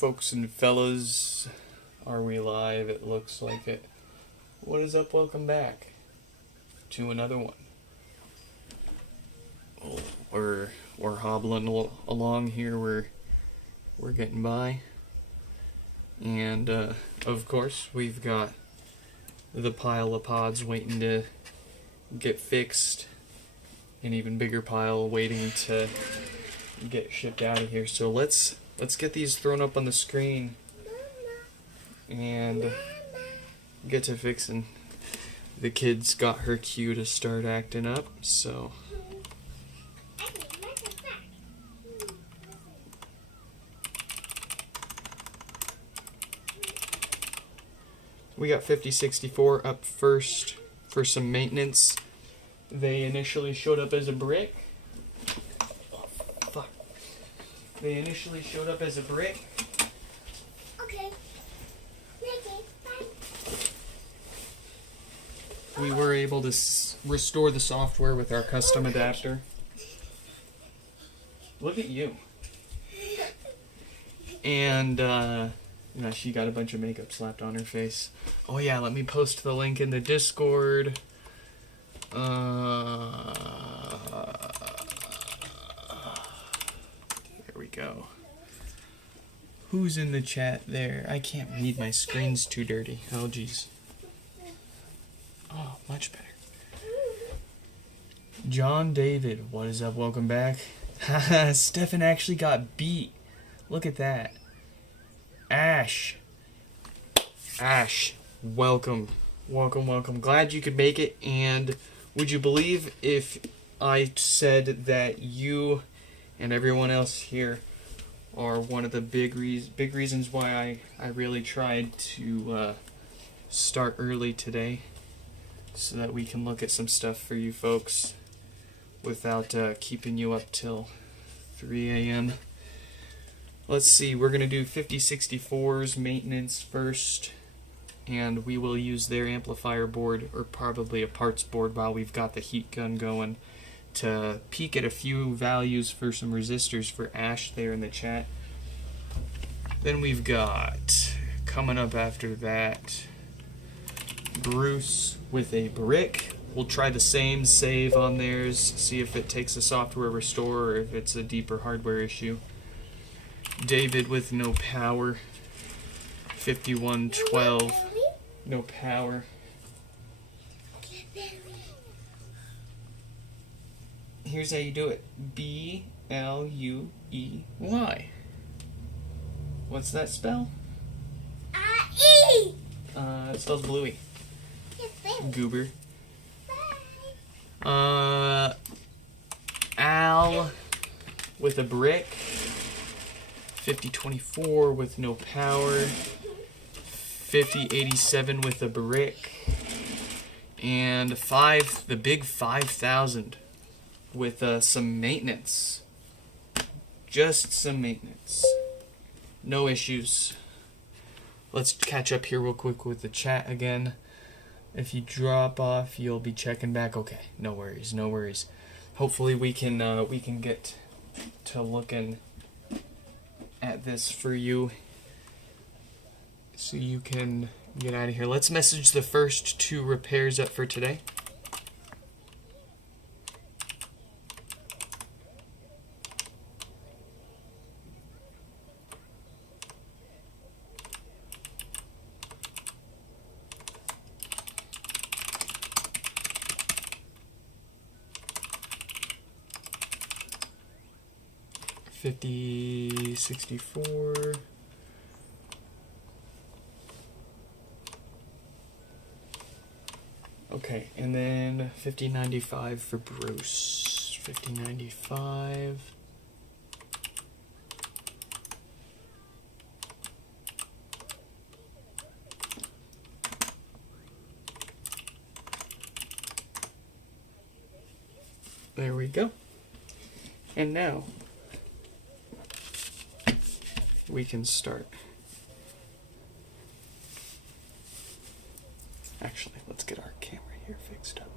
Folks and fellas, are we live? It looks like it. What is up? Welcome back to another one. Oh, we're hobbling along here. We're getting by, and of course we've got the pile of pods waiting to get fixed, an even bigger pile waiting to get shipped out of here. So let's get these thrown up on the screen and get to fixing. The kid's got her cue to start acting up, so we got 5064 up first for some maintenance. They initially showed up as a brick. They initially showed up as a brick. Okay. Bye. We were able to restore the software with our custom adapter. Look at you. And, she got a bunch of makeup slapped on her face. Oh yeah, let me post the link in the Discord. There we go. Who's in the chat there? I can't read, my screen's too dirty. Oh jeez. Oh, much better. John David, what is up? Welcome back. Haha, Stefan actually got beat. Look at that. Ash, welcome. Glad you could make it. And would you believe if I said that you and everyone else here are one of the big reasons why I really tried to start early today, so that we can look at some stuff for you folks without keeping you up till 3 a.m. Let's see, we're going to do 5064's maintenance first, and we will use their amplifier board, or probably a parts board, while we've got the heat gun going, to peek at a few values for some resistors for Ash there in the chat. Then we've got, coming up after that, Bruce with a brick. We'll try the same save on theirs, see if it takes a software restore or if it's a deeper hardware issue. David with no power. 5112. No power. Here's how you do it. B-L-U-E-Y. What's that spell? E. It spells bluey. Goober. Bye. Al with a brick. 5024 with no power. 5087 with a brick. And the big 5000 with some maintenance. Just some maintenance. No issues. Let's catch up here real quick with the chat again. If you drop off, you'll be checking back. Okay, no worries. Hopefully we can get to looking at this for you, so you can get out of here. Let's message the first 2 repairs up for today. $50.64. Okay, and then $50.95 for Bruce. $50.95. There we go. And now we can start. Actually, let's get our camera here fixed up.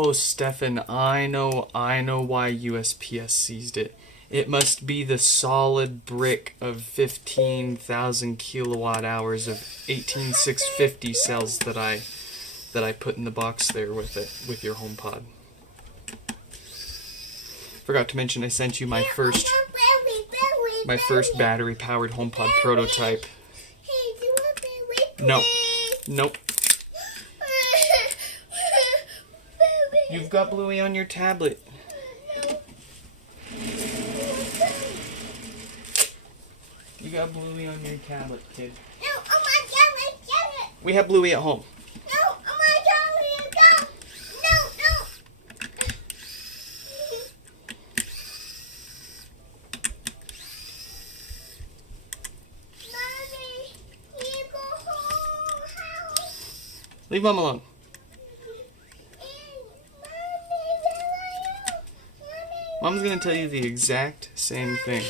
Oh, Stefan, I know why USPS seized it. It must be the solid brick of 15,000 kilowatt hours of 18650 cells that I put in the box there with your HomePod. Forgot to mention I sent you my first battery powered HomePod prototype. No. Nope. You've got Bluey on your tablet. You got Bluey on your tablet, kid. No, on my tablet. We have Bluey at home. No, on my tablet. No. Mommy, you go home. House. Leave Mom alone. Mommy, where are you? Mommy, Mom's gonna tell you the exact same thing.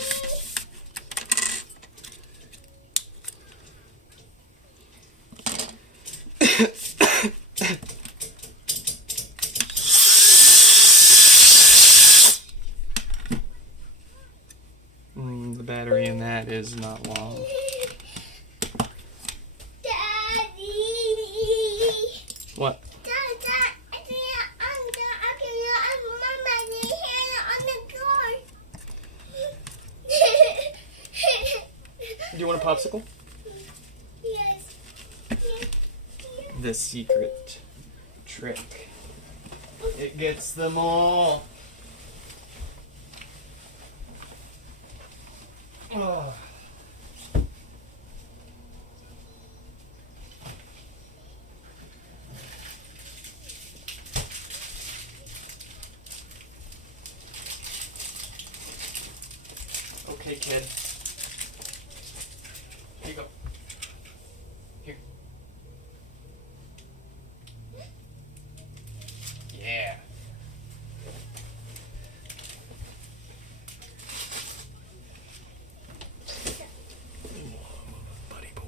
The battery in that is not long. Daddy. What? Do you want a popsicle? Yes. The secret trick. It gets them all. Oh. Okay, kid. Here you go. Here. Yeah. Buddy boy.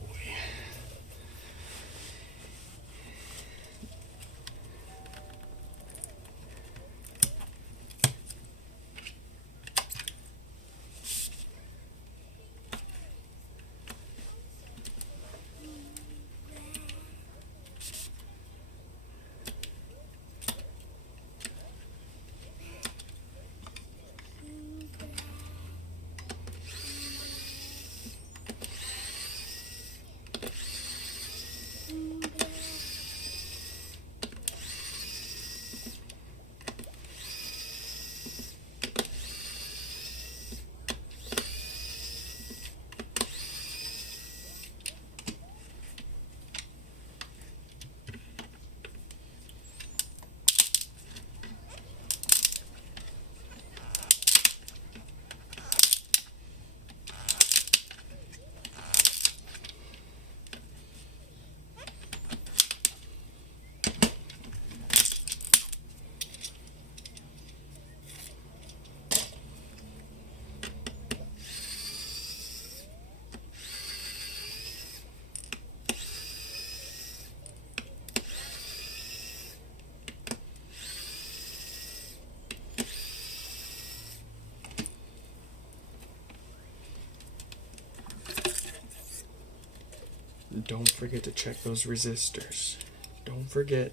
Don't forget to check those resistors. Don't forget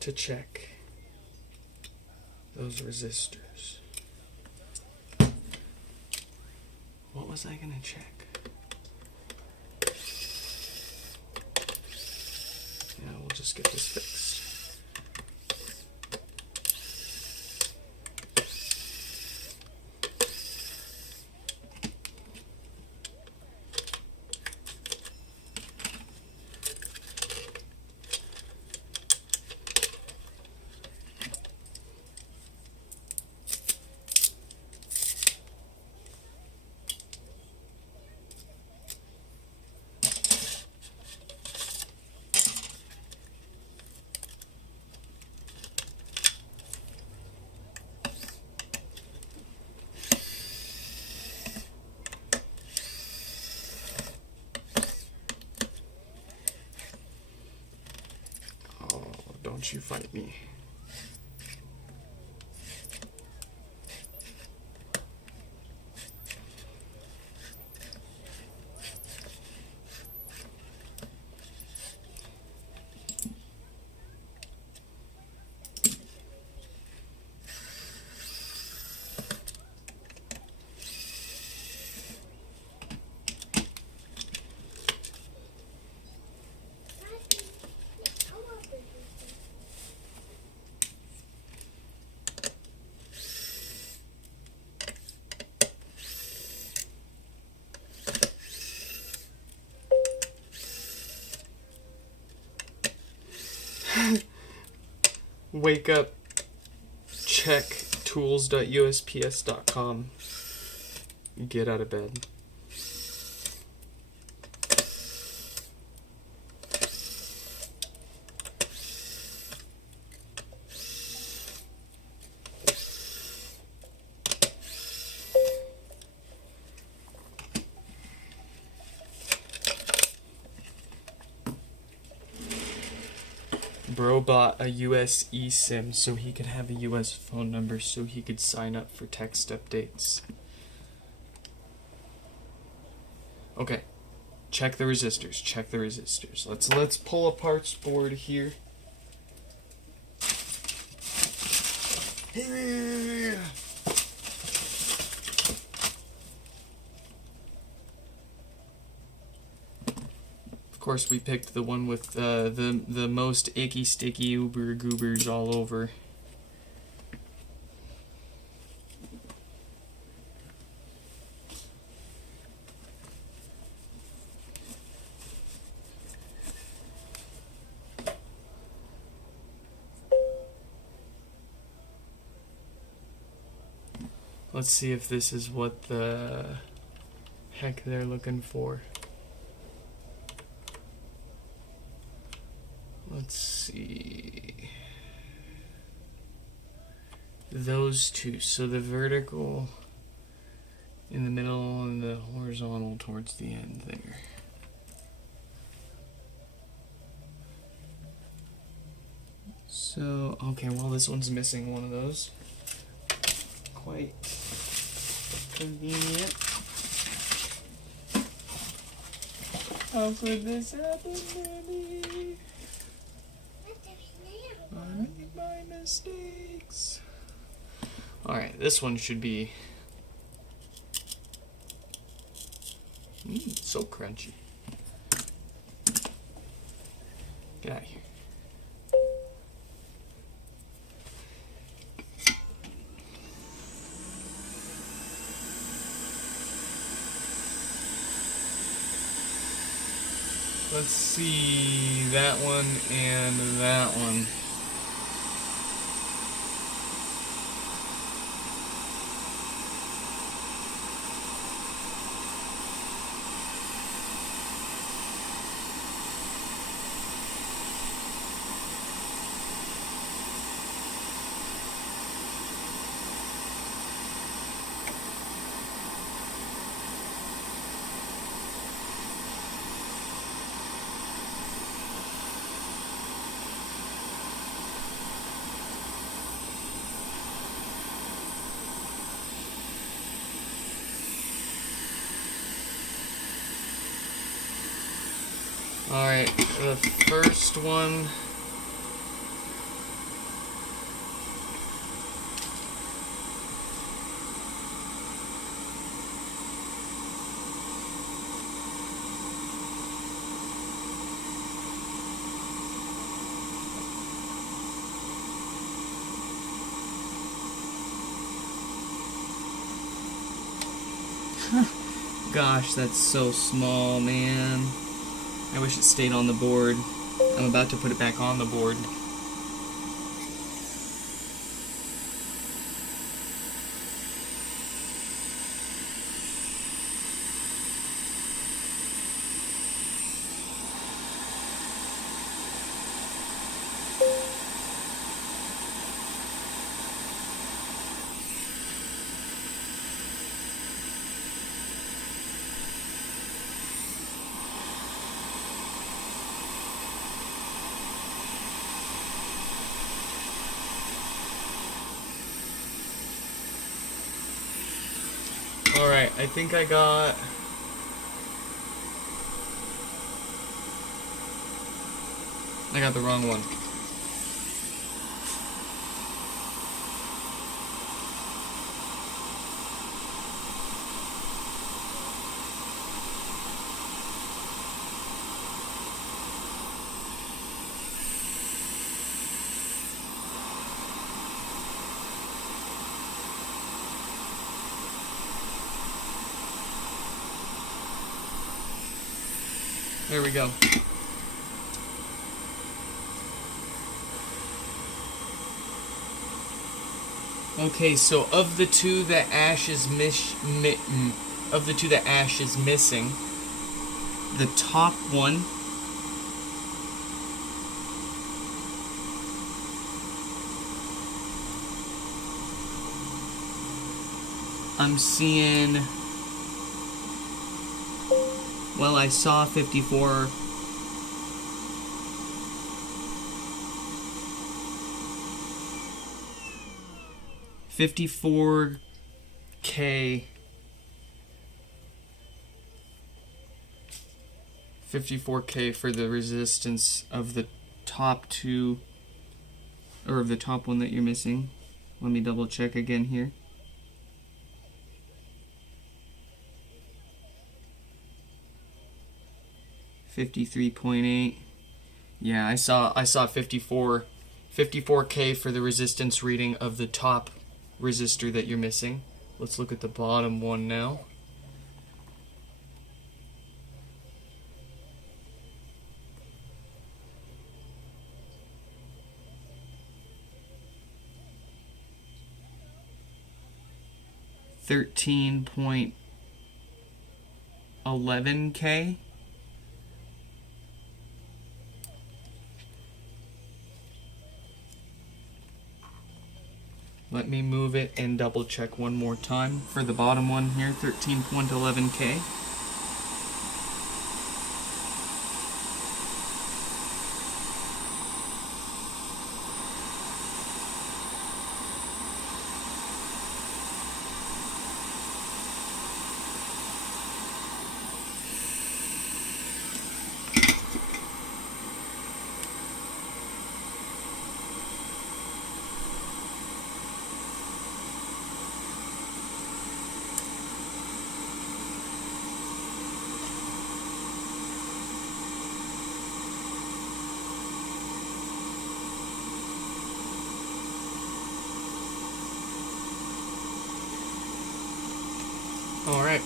to check those resistors. What was I gonna check? Yeah, we'll just get this fixed. Don't you fight me. wake up, check tools.usps.com, get out of bed. Bro bought a US eSIM so he could have a US phone number so he could sign up for text updates. Okay. Check the resistors. Check the resistors. Let's pull a parts board here. Of course, we picked the one with the most icky sticky uber goobers all over. Let's see if this is what the heck they're looking for. Let's see. Those two. So the vertical in the middle and the horizontal towards the end there. So, okay, well, this one's missing one of those. Quite convenient. How could this happen to me? I made my mistakes. Alright, this one should be so crunchy. Get out of here. Let's see, that one and that one. Alright, the first one. Gosh, that's so small, man. I wish it stayed on the board. I'm about to put it back on the board. Alright, I think I got... the wrong one. There we go. Okay, so of the two that Ash is missing, the top one I'm seeing, well, I saw 54. $54K. $54K for the resistance of the top two, or of the top one that you're missing. Let me double check again here. $53.8. Yeah, I saw 54K for the resistance reading of the top resistor that you're missing. Let's look at the bottom one now. $13.11K. Let me move it and double check one more time for the bottom one here, 13.11K. All right.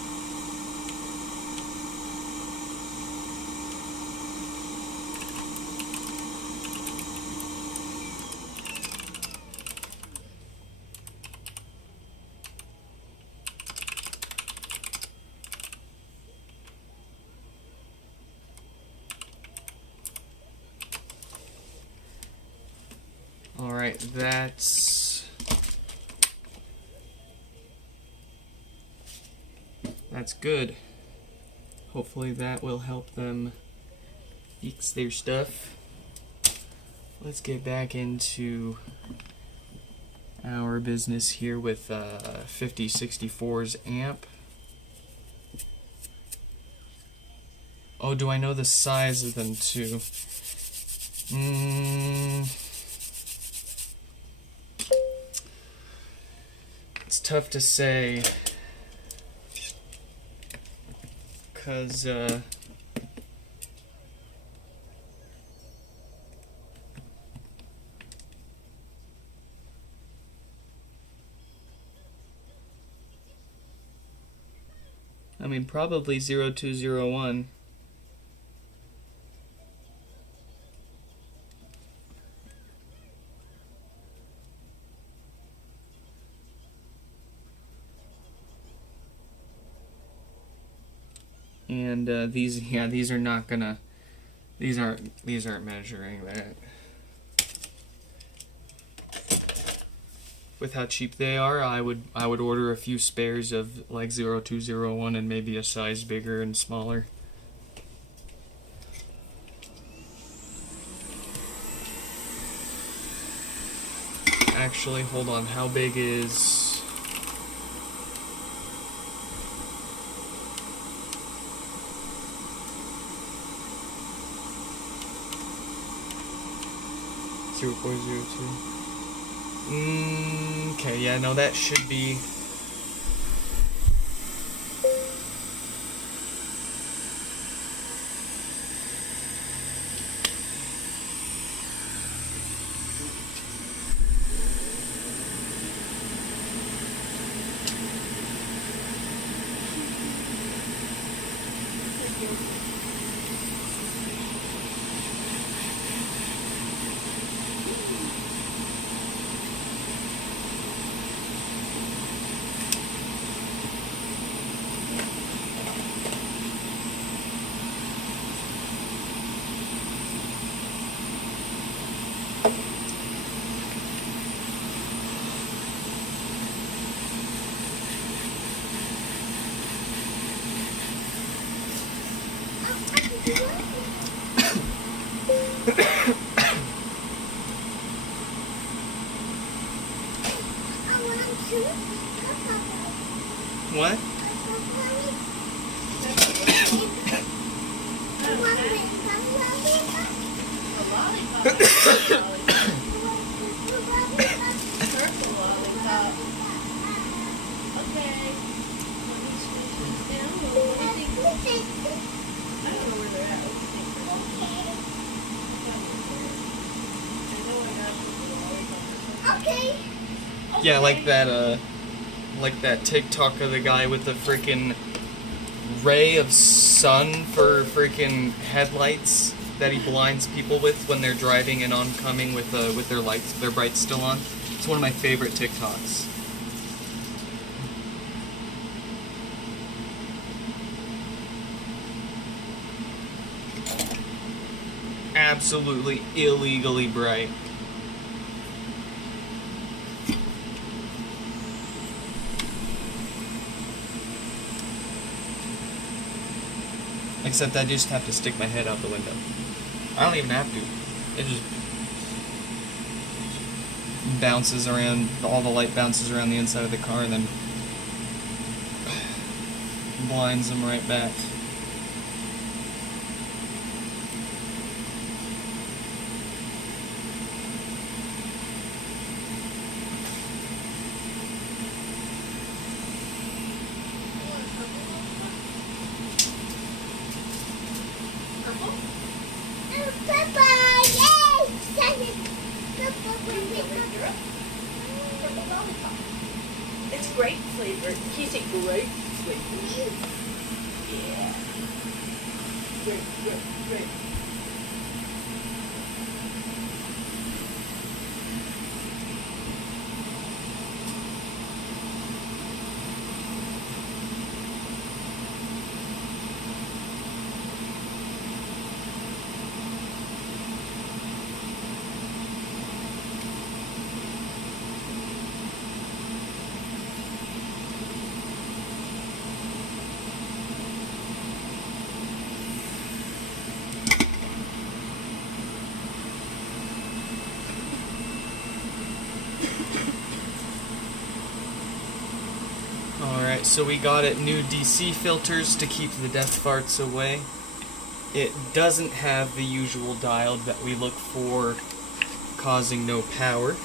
All right, that's good. Hopefully that will help them fix their stuff. Let's get back into our business here with 5064's amp. Oh, do I know the size of them too? It's tough to say. Because, I mean, probably 0201. And these are not gonna, these aren't measuring that. With how cheap they are, I would order a few spares of like 0201 and maybe a size bigger and smaller. Actually, hold on, how big is... Okay, yeah, no, that should be... I don't know where they're at. Okay. Yeah, like that TikTok of the guy with the freaking ray of sun for freaking headlights that he blinds people with when they're driving and oncoming with their lights, their brights still on. It's one of my favorite TikToks. Absolutely illegally bright. Except I just have to stick my head out the window. I don't even have to. It just bounces around, all the light bounces around the inside of the car and then blinds them right back. Papa, yay! It's grape flavored. Can you say grape flavored? Yeah. Grape. Alright, so we got it new DC filters to keep the death farts away. It doesn't have the usual diode that we look for causing no power.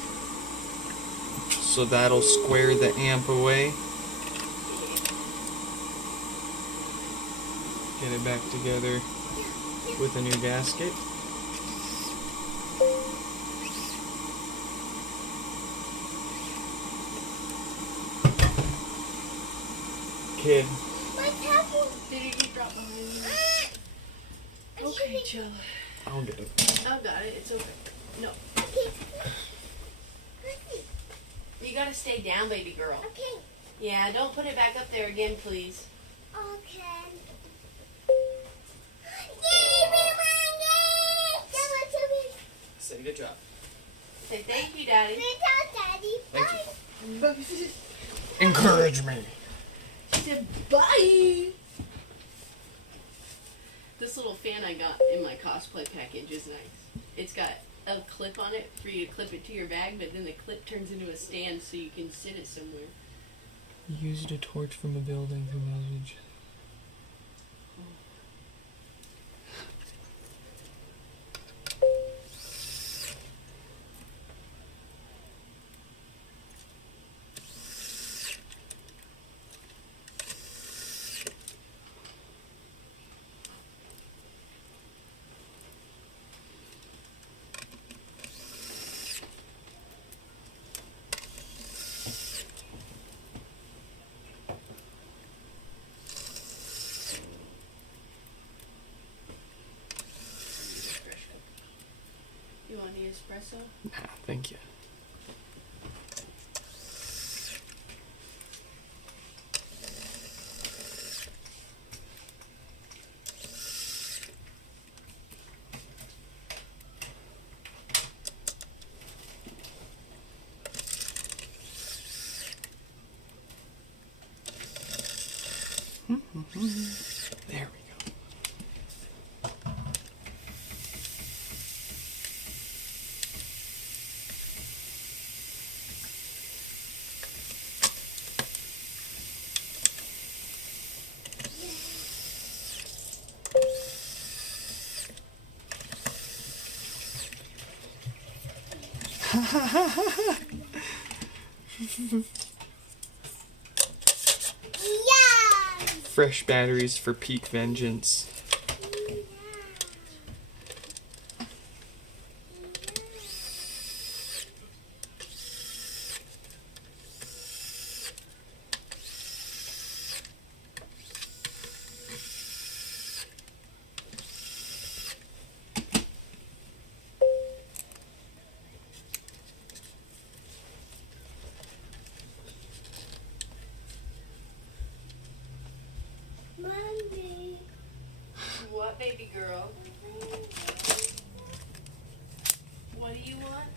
So that'll square the amp away. Get it back together with a new gasket. Kid. My tablet. Did you get dropped behind you? Okay, chill. I'll get it. I got it. It's okay. No. Okay. You gotta stay down, baby girl. Okay. Yeah, don't put it back up there again, please. Okay. Yay, Mama! Yay! That was Say good job. Say thank you, Daddy. Good job, Daddy. Thank Bye. you. Encourage me. She said bye. This little fan I got in my cosplay package is nice. It's got a clip on it for you to clip it to your bag, but then the clip turns into a stand so you can sit it somewhere. Used a torch from a building for message. You want the espresso? Nah, thank you. There we go. Yeah. fresh batteries for peak vengeance. Mommy. What, baby girl? What do you want?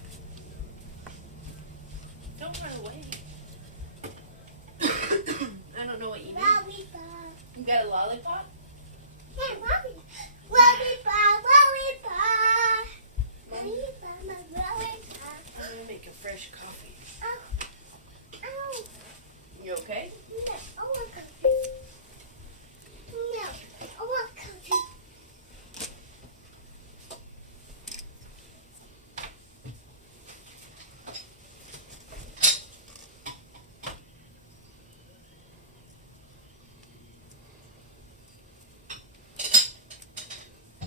Don't run away. I don't know what you need. Lollipop. You got a lollipop? Hey, lollipop. Lollipop, lollipop. Lollipop, my lollipop. I'm gonna make a fresh coffee. Ow. Ow. You okay? No, I want coffee. No, I want coffee.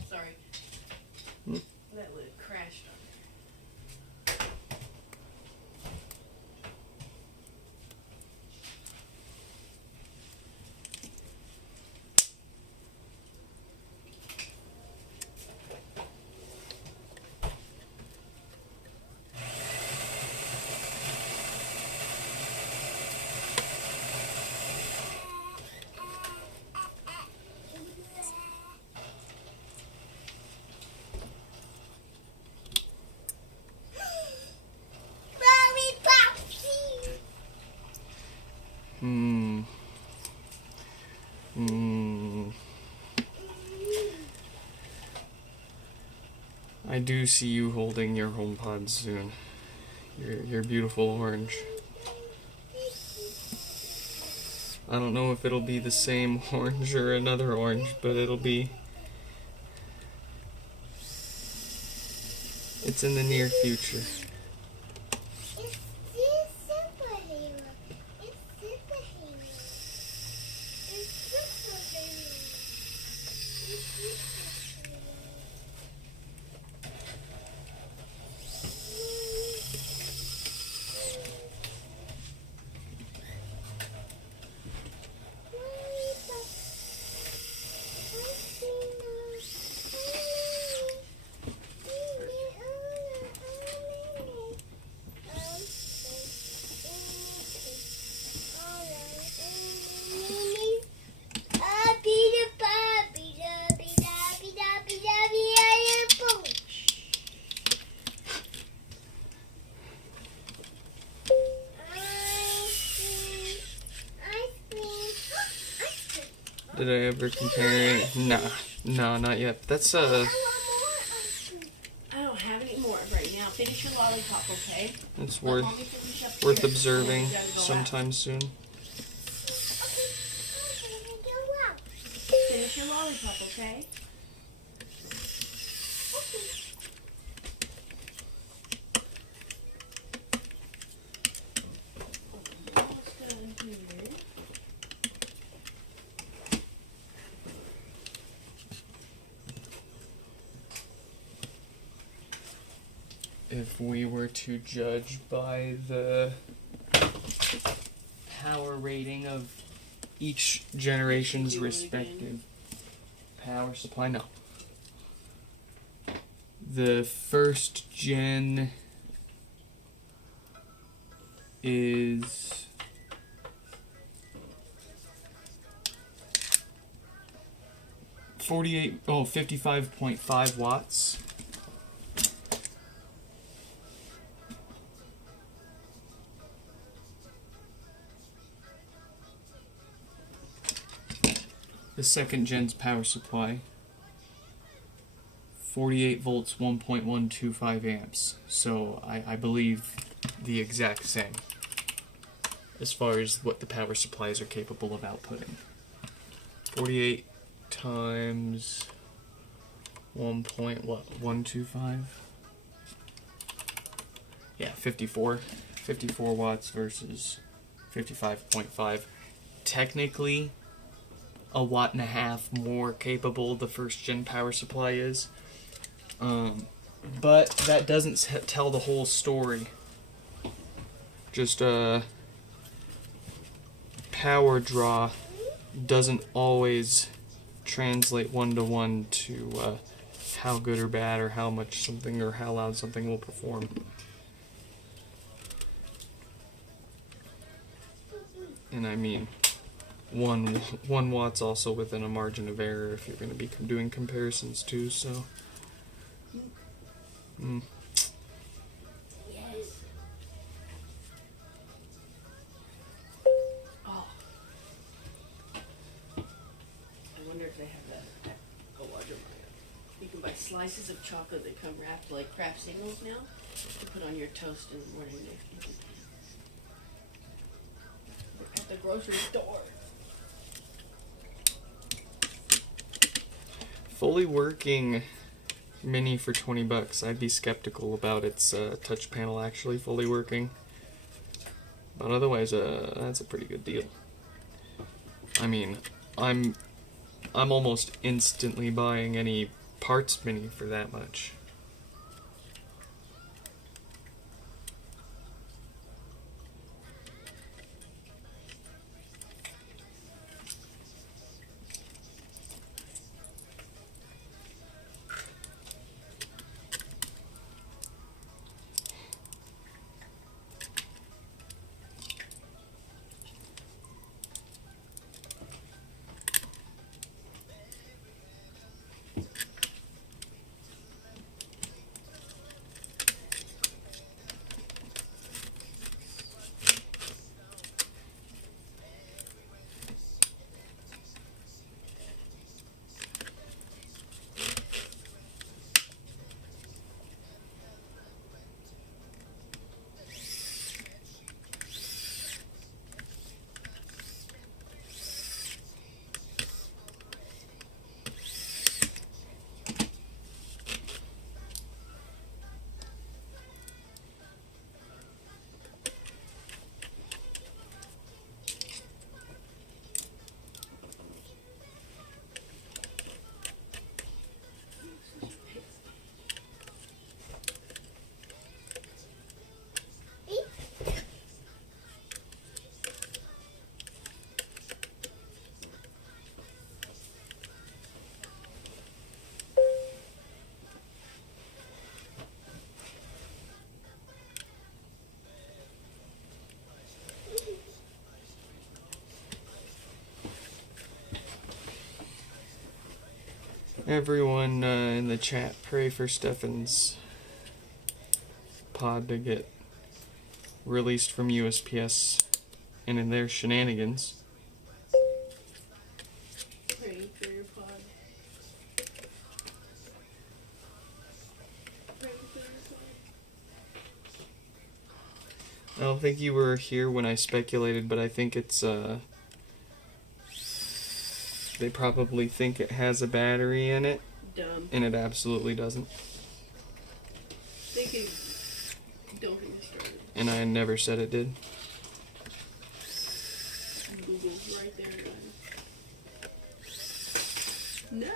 Sorry. Hmm? That would have crashed on Lollipop, please. Hmm. Hmm. I do see you holding your HomePod soon. Your beautiful orange. I don't know if it'll be the same orange or another orange, but it'll be. It's in the near future. It's this superhero. It's superhero. It's superhero. It's superhero. Lollipop. Ice Did I ever compare it? Nah. No, not yet. That's I don't have any more right now. Finish your lollipop, okay? It's Let worth Mommy finish up worth yours, observing and then we gotta go out. sometime soon. Finish your lollipop, okay? Almost done here. If we were to judge by the power rating of each generation's Do it respective power supply, no. The first gen is 55.5 watts. The second gen's power supply, 48 volts, 1.125 amps. So I believe the exact same as far as what the power supplies are capable of outputting. 48 times 1.125? Yeah, 54 watts versus 55.5. Technically, a watt and a half more capable the first gen power supply is. But that doesn't tell the whole story. Just power draw doesn't always translate one-to-one to how good or bad or how much something or how loud something will perform. And I mean, one watt's also within a margin of error if you're going to be doing comparisons too, so... Yes. Oh. I wonder if they have that at a larger market. You can buy slices of chocolate that come wrapped like Kraft singles now to put on your toast in the morning if you can. At the grocery store. Fully working Mini for $20. I'd be skeptical about its touch panel actually fully working. But otherwise, that's a pretty good deal. I mean, I'm almost instantly buying any parts Mini for that much. Everyone in the chat, pray for Stefan's pod to get released from USPS and in their shenanigans. Praying for your pod. Praying for your pod. I don't think you were here when I speculated, but I think it's they probably think it has a battery in it. Dumb. And it absolutely doesn't. Thinking. Don't get me started. And I never said it did. Google's right there, guys. No.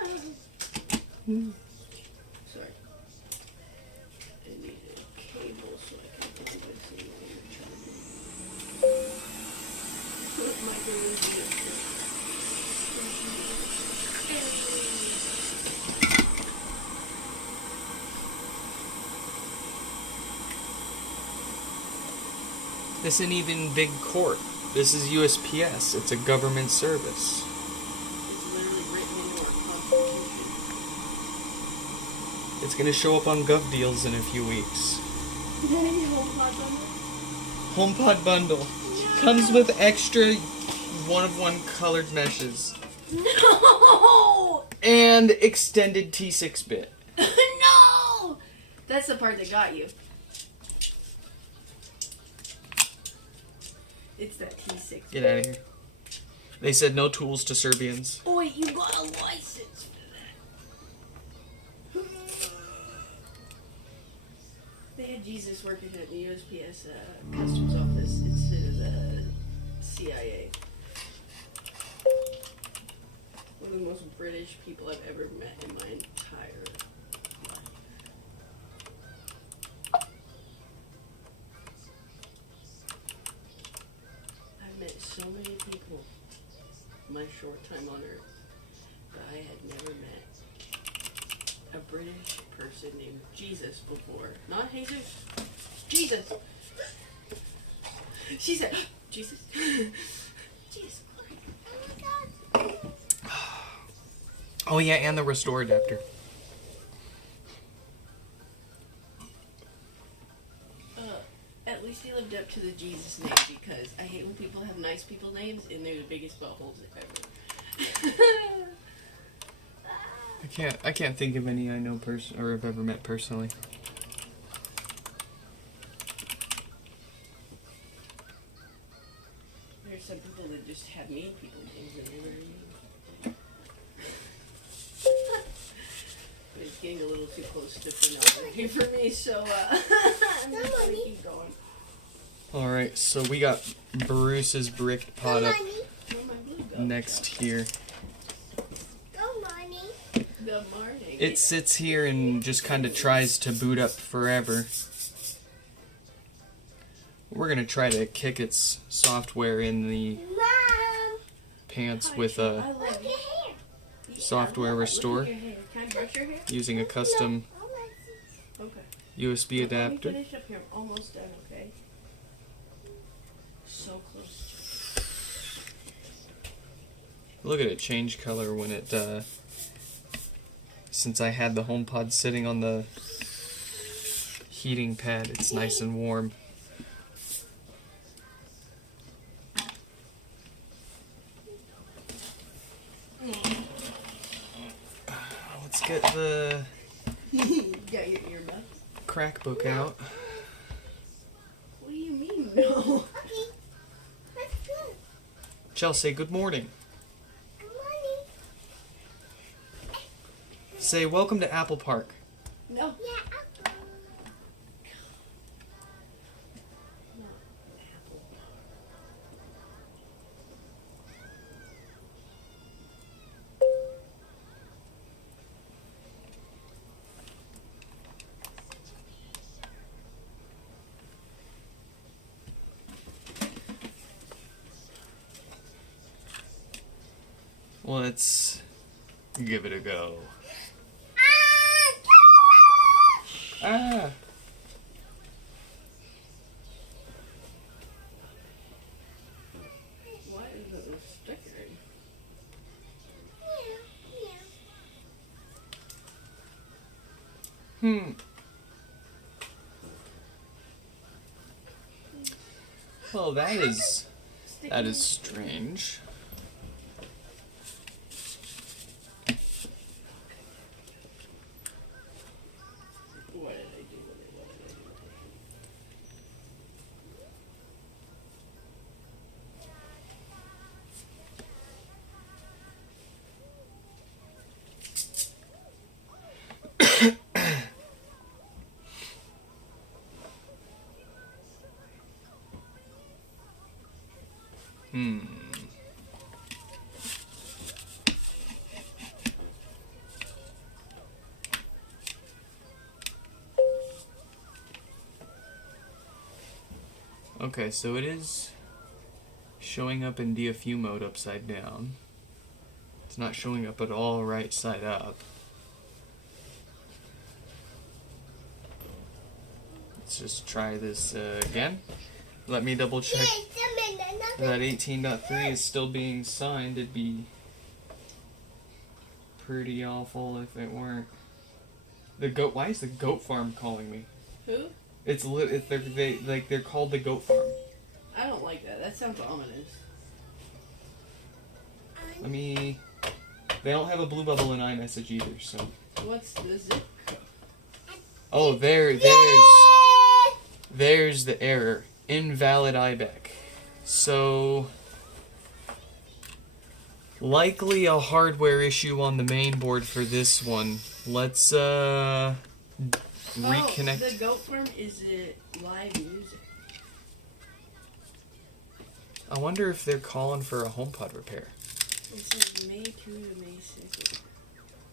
Sorry. I need a cable so I can put this in the my This isn't even big court. This is USPS. It's a government service. It's literally written into our Constitution. It's going to show up on Gov Deals in a few weeks. HomePod bundle? HomePod bundle. Comes with extra one-of-one colored meshes. No! And extended T6-bit. No! That's the part that got you. It's that T6. Get out of here. They said no tools to Serbians. Oh wait, you got a license for that. They had Jesus working at the USPS customs office instead of the CIA. of the most British people I've ever met in my entire life. I've met so many people in my short time on Earth, but I had never met a British person named Jesus before. Not Jesus. Jesus. She said, Jesus. Jesus Christ. Oh yeah, and the restore adapter. At least he lived up to the Jesus name, because I hate when people have nice people names and they're the biggest buttholes ever. I can't think of any I know or have ever met personally. There's some people that just have mean people names and they're very mean. But it's getting a little too close to pornography for me, so I'm just gonna keep going. Alright, so we got Bruce's bricked pot up Where my blue go? next here. Good morning. Good morning. It sits here and just kind of tries to boot up forever. We're going to try to kick its software in the Mom. pants with a I love Look you. your hair. software restore Look at your hair. Can I brush your hair? using a custom Okay. USB Let me adapter. finish up here. I'm almost done, okay? So close. Look at it change color when it, since I had the HomePod sitting on the heating pad, it's nice and warm. Let's get the You got your earbuds? crack book out. What do you mean, no? Okay. Let's go. Chelsea, good morning. Good morning. Say welcome to Apple Park. No. Yeah, Apple. Let's give it a go. Ah! Why is it stickering? Hmm. Well, that is strange. What did I do with it? What did I do with it? Hmm. Okay, so it is showing up in DFU mode upside down. It's not showing up at all right side up. Let's just try this again. Let me double check that 18.3 is still being signed. It'd be pretty awful if it weren't. The goat. Why is the goat farm calling me? Who? They're called the goat farm. I don't like that. That sounds ominous. Let me. They don't have a blue bubble in iMessage either. So. What's the zip code? Oh, there's the error. Invalid IBEC. So. Likely a hardware issue on the main board for this one. Let's reconnect. Oh, the goat farm is it live music? I wonder if they're calling for a HomePod repair. It says may 2 to May 2nd.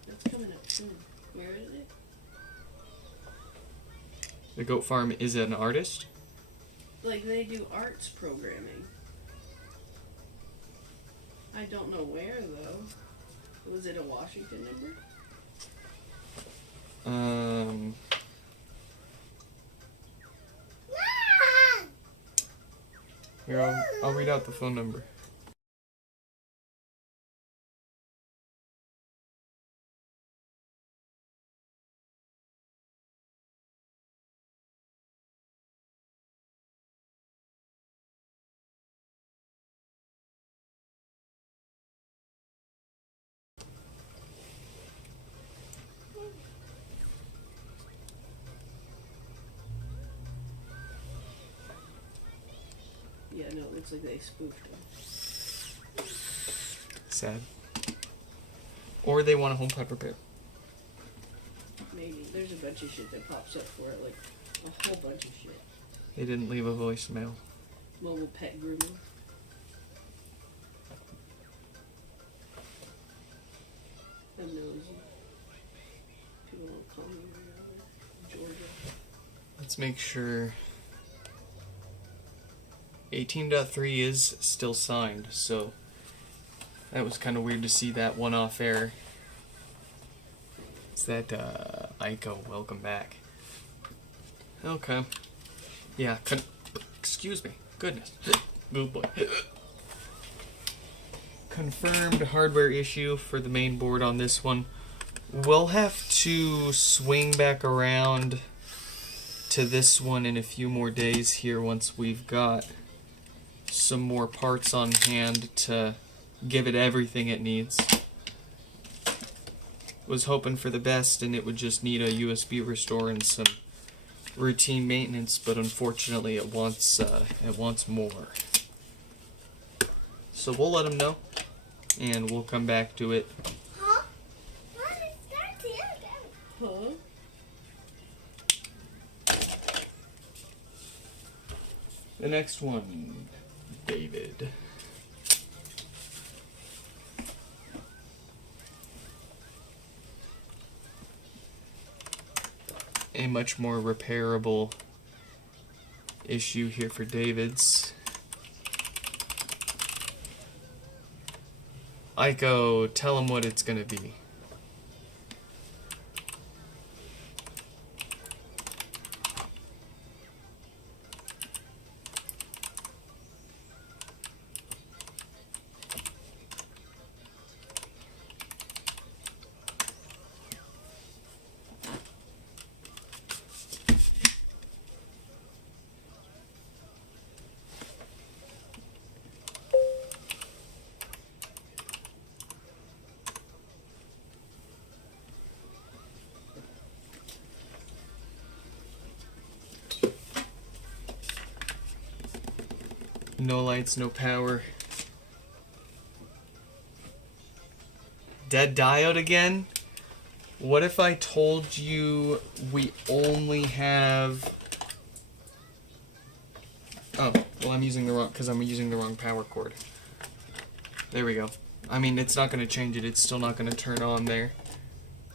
That's coming up soon. Where is it? The goat farm is an artist? Like, they do arts programming. I don't know where, though. Was it a Washington number? Here, I'll read out the phone number. Yeah, no, it looks like they spoofed him. Sad. Or they want a HomePod repair. Maybe. There's a bunch of shit that pops up for it, like a whole bunch of shit. They didn't leave a voicemail. Mobile pet grooming. I'm nosy. People don't call me around Georgia. Let's make sure 18.3 is still signed, so that was kind of weird to see that one-off error. It's that, Ico, welcome back. Okay. Yeah, excuse me. Goodness. Oh boy. Confirmed hardware issue for the main board on this one. We'll have to swing back around to this one in a few more days here once we've got some more parts on hand to give it everything it needs. Was hoping for the best and it would just need a USB restore and some routine maintenance, but unfortunately it wants more. So we'll let them know and we'll come back to it. Huh? What is that here? Huh? The next one, David. A much more repairable issue here for David's. Ico, tell him what it's gonna be. No lights, no power. Dead diode again? What if I told you we only have... Oh, well I'm using the wrong power cord. There we go. I mean, it's not going to change it. It's still not going to turn on there.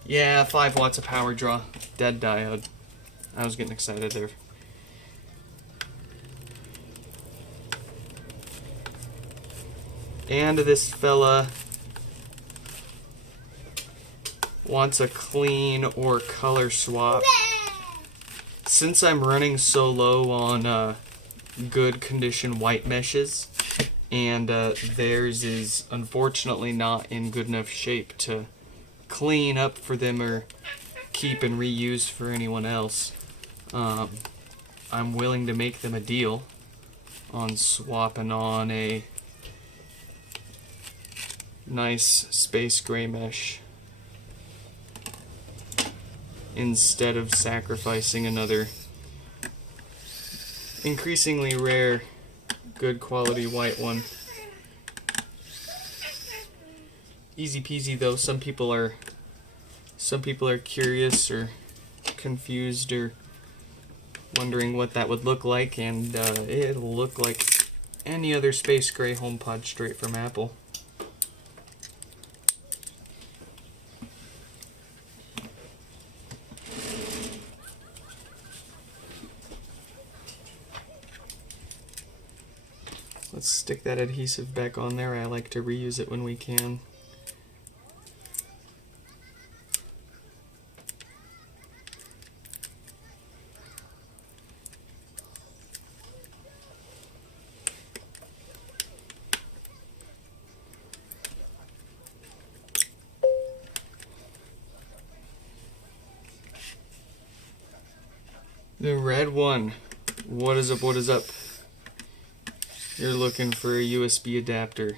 Yeah, 5 watts of power draw. Dead diode. I was getting excited there. And this fella wants a clean or color swap. Since I'm running so low on good condition white meshes, and theirs is unfortunately not in good enough shape to clean up for them or keep and reuse for anyone else, I'm willing to make them a deal on swapping on a nice space gray mesh instead of sacrificing another increasingly rare good quality white one. Easy peasy though. Some people are curious or confused or wondering what that would look like, and it'll look like any other space gray HomePod straight from Apple. Let's stick that adhesive back on there. I like to reuse it when we can. The red one. What is up? What is up? You're looking for a USB adapter.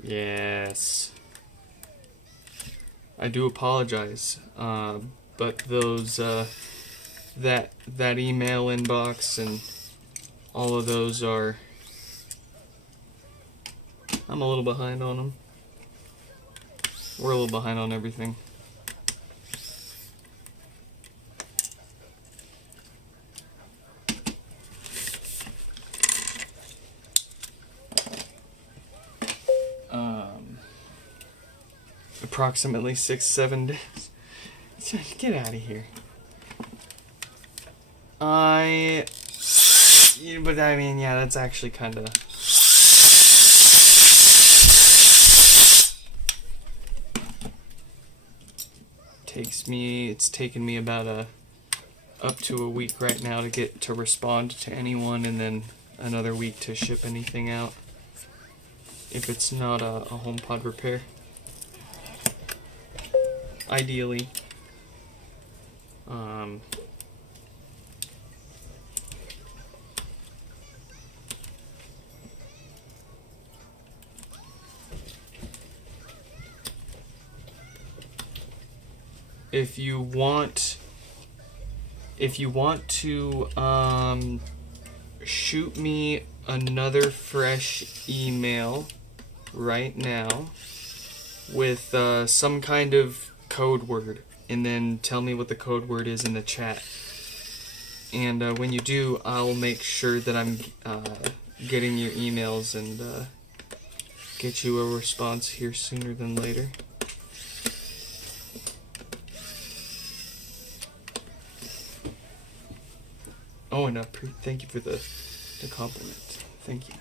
Yes. I do apologize. But those that email inbox and all of those are, I'm a little behind on them. We're a little behind on everything. Approximately 6-7 days. Get out of here. But I mean, yeah, that's actually kind of. It's taken me about up to a week right now to get to respond to anyone, and then another week to ship anything out. If it's not a HomePod repair. Ideally. If you want to shoot me another fresh email right now with some kind of code word, and then tell me what the code word is in the chat. And when you do, I'll make sure that I'm getting your emails and get you a response here sooner than later. Oh, and thank you for the compliment. Thank you.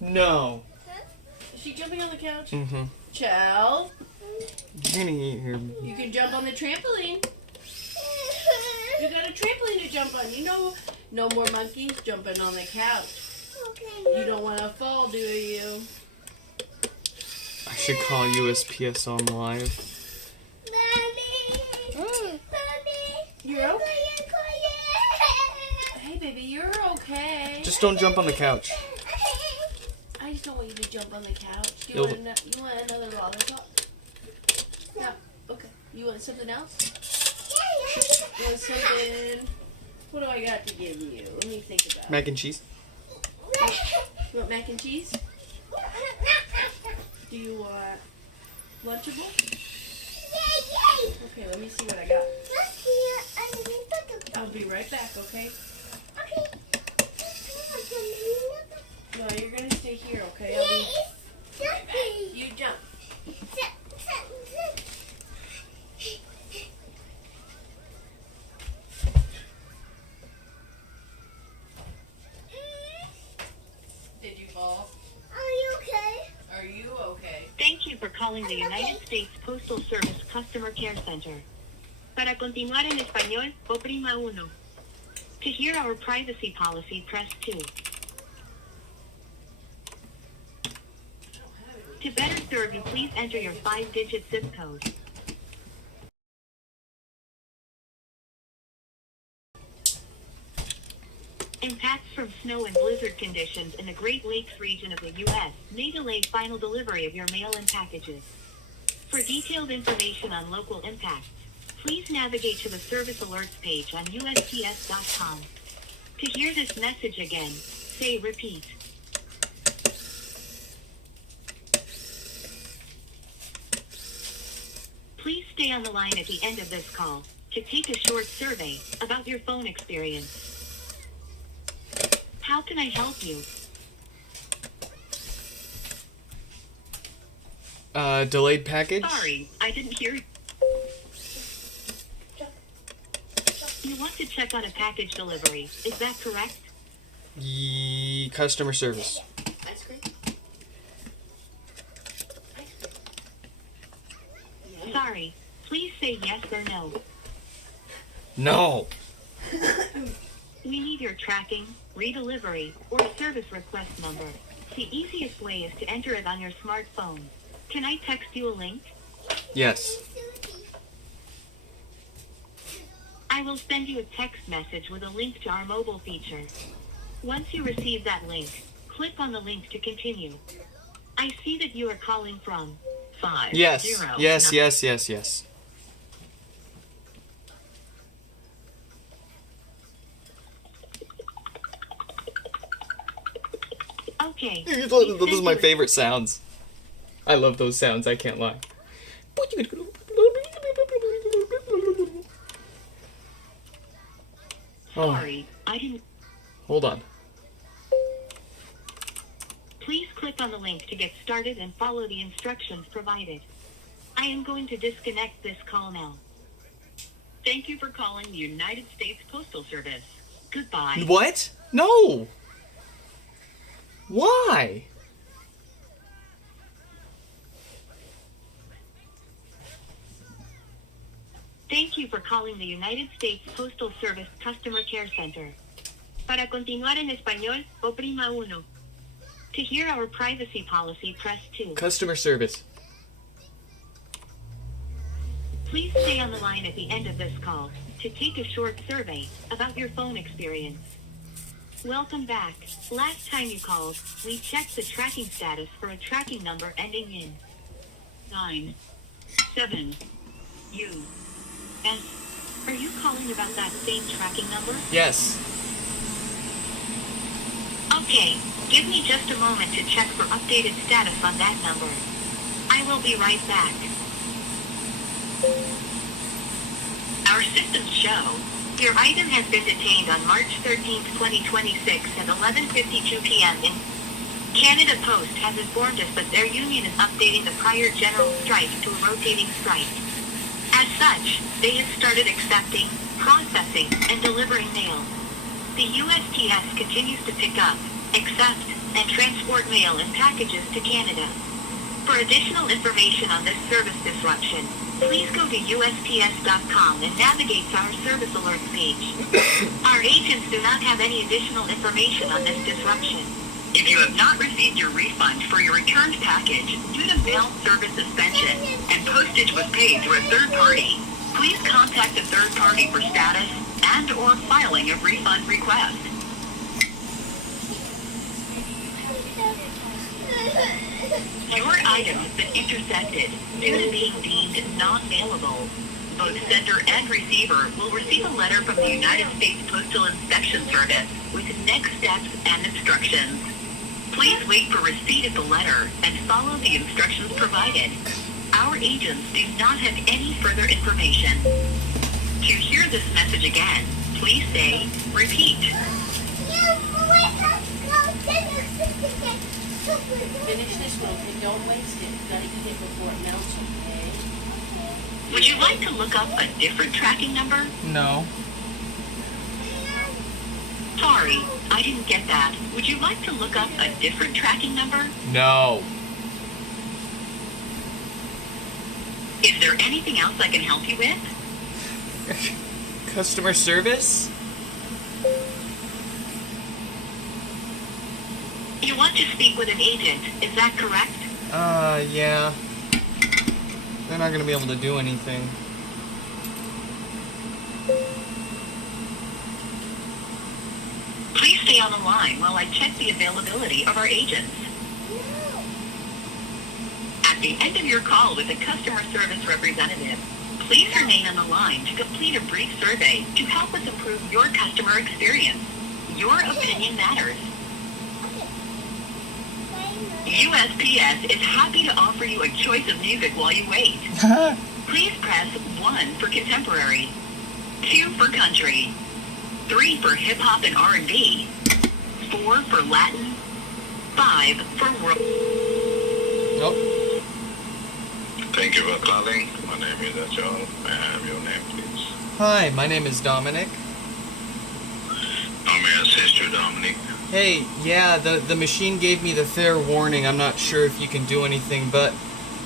No. Huh? Is she jumping on the couch? Mm-hmm. Child. You're gonna eat her. You can jump on the trampoline. You got a trampoline to jump on. You know, no more monkeys jumping on the couch. You don't want to fall, do you? I should call USPS on live. Mommy. You're okay? Hey, baby, you're okay. Just don't jump on the couch. I just don't want you to jump on the couch. You want another lollipop? No. Okay. You want something else? You want something? What do I got to give you? Let me think about it. Mac and cheese. You want mac and cheese? Do you want Lunchable? Okay, let me see what I got. I'll be right back, okay? No, you're gonna stay here, okay? I'll be right back. You jump. Did you fall? Are you okay? Are you okay? Thank you for calling the United States Postal Service Customer Care Center. Para continuar en español, oprima 1. To hear our privacy policy, press 2. To better serve you, please enter your 5-digit zip code. Impacts from snow and blizzard conditions in the Great Lakes region of the U.S. may delay final delivery of your mail and packages. For detailed information on local impacts, please navigate to the Service Alerts page on USPS.com. To hear this message again, say repeat. Please stay on the line at the end of this call to take a short survey about your phone experience. How can I help you? Delayed package? Sorry, I didn't hear you. You want to check on a package delivery, is that correct? Customer service. Ice cream? Ice cream. Yeah. Sorry, please say yes or no. No. We need your tracking, redelivery, or service request number. The easiest way is to enter it on your smartphone. Can I text you a link? Yes. I will send you a text message with a link to our mobile feature. Once you receive that link, click on the link to continue. I see that you are calling from 5 Yes. 0 Yes, 9. yes, yes, yes. Okay. Those are my favorite sounds. I love those sounds, I can't lie. Oh, Sorry, I didn't. hold on. Please click on the link to get started and follow the instructions provided. I am going to disconnect this call now. Thank you for calling the United States Postal Service. Goodbye. What? No! Why? Thank you for calling the United States Postal Service Customer Care Center. Para continuar en español, oprima uno. To hear our privacy policy, press 2. Customer service. Please stay on the line at the end of this call to take a short survey about your phone experience. Welcome back. Last time you called, we checked the tracking status for a tracking number ending in 9 7 U. And are you calling about that same tracking number? Yes. Okay, give me just a moment to check for updated status on that number. I will be right back. Our systems show your item has been detained on March 13, 2026 at 11:52 p.m. in Canada Post has informed us that their union is updating the prior general strike to a rotating strike. As such, they have started accepting, processing, and delivering mail. The USPS continues to pick up, accept, and transport mail and packages to Canada. For additional information on this service disruption, please go to USPS.com and navigate to our service alerts page. Our agents do not have any additional information on this disruption. If you have not received your refund for your returned package due to mail service suspension and postage was paid through a third party, please contact the third party for status and or filing of refund request. Your item has been intercepted due to being deemed not mailable. Both sender and receiver will receive a letter from the United States Postal Inspection Service with next steps and instructions. Please wait for receipt of the letter and follow the instructions provided. Our agents do not have any further information. To hear this message again, please say, repeat. Finish this one and don't waste it. You gotta eat it before it melts, okay? Would you like to look up a different tracking number? No. Sorry, I didn't get that. Would you like to look up a different tracking number? No. Is there anything else I can help you with? Customer service? You want to speak with an agent, is that correct? Yeah. They're not gonna be able to do anything. Please stay on the line while I check the availability of our agents. At the end of your call with a customer service representative, please remain on the line to complete a brief survey to help us improve your customer experience. Your opinion matters. USPS is happy to offer you a choice of music while you wait. Please press 1 for contemporary, 2 for country, 3 for hip-hop and R&B, 4 for Latin, 5 for world. Nope. Thank you for calling. My name is Achal. May I have your name, please? Hi, my name is Dominic. How may I assist you, Dominic? Hey, yeah, the machine gave me the fair warning. I'm not sure if you can do anything, but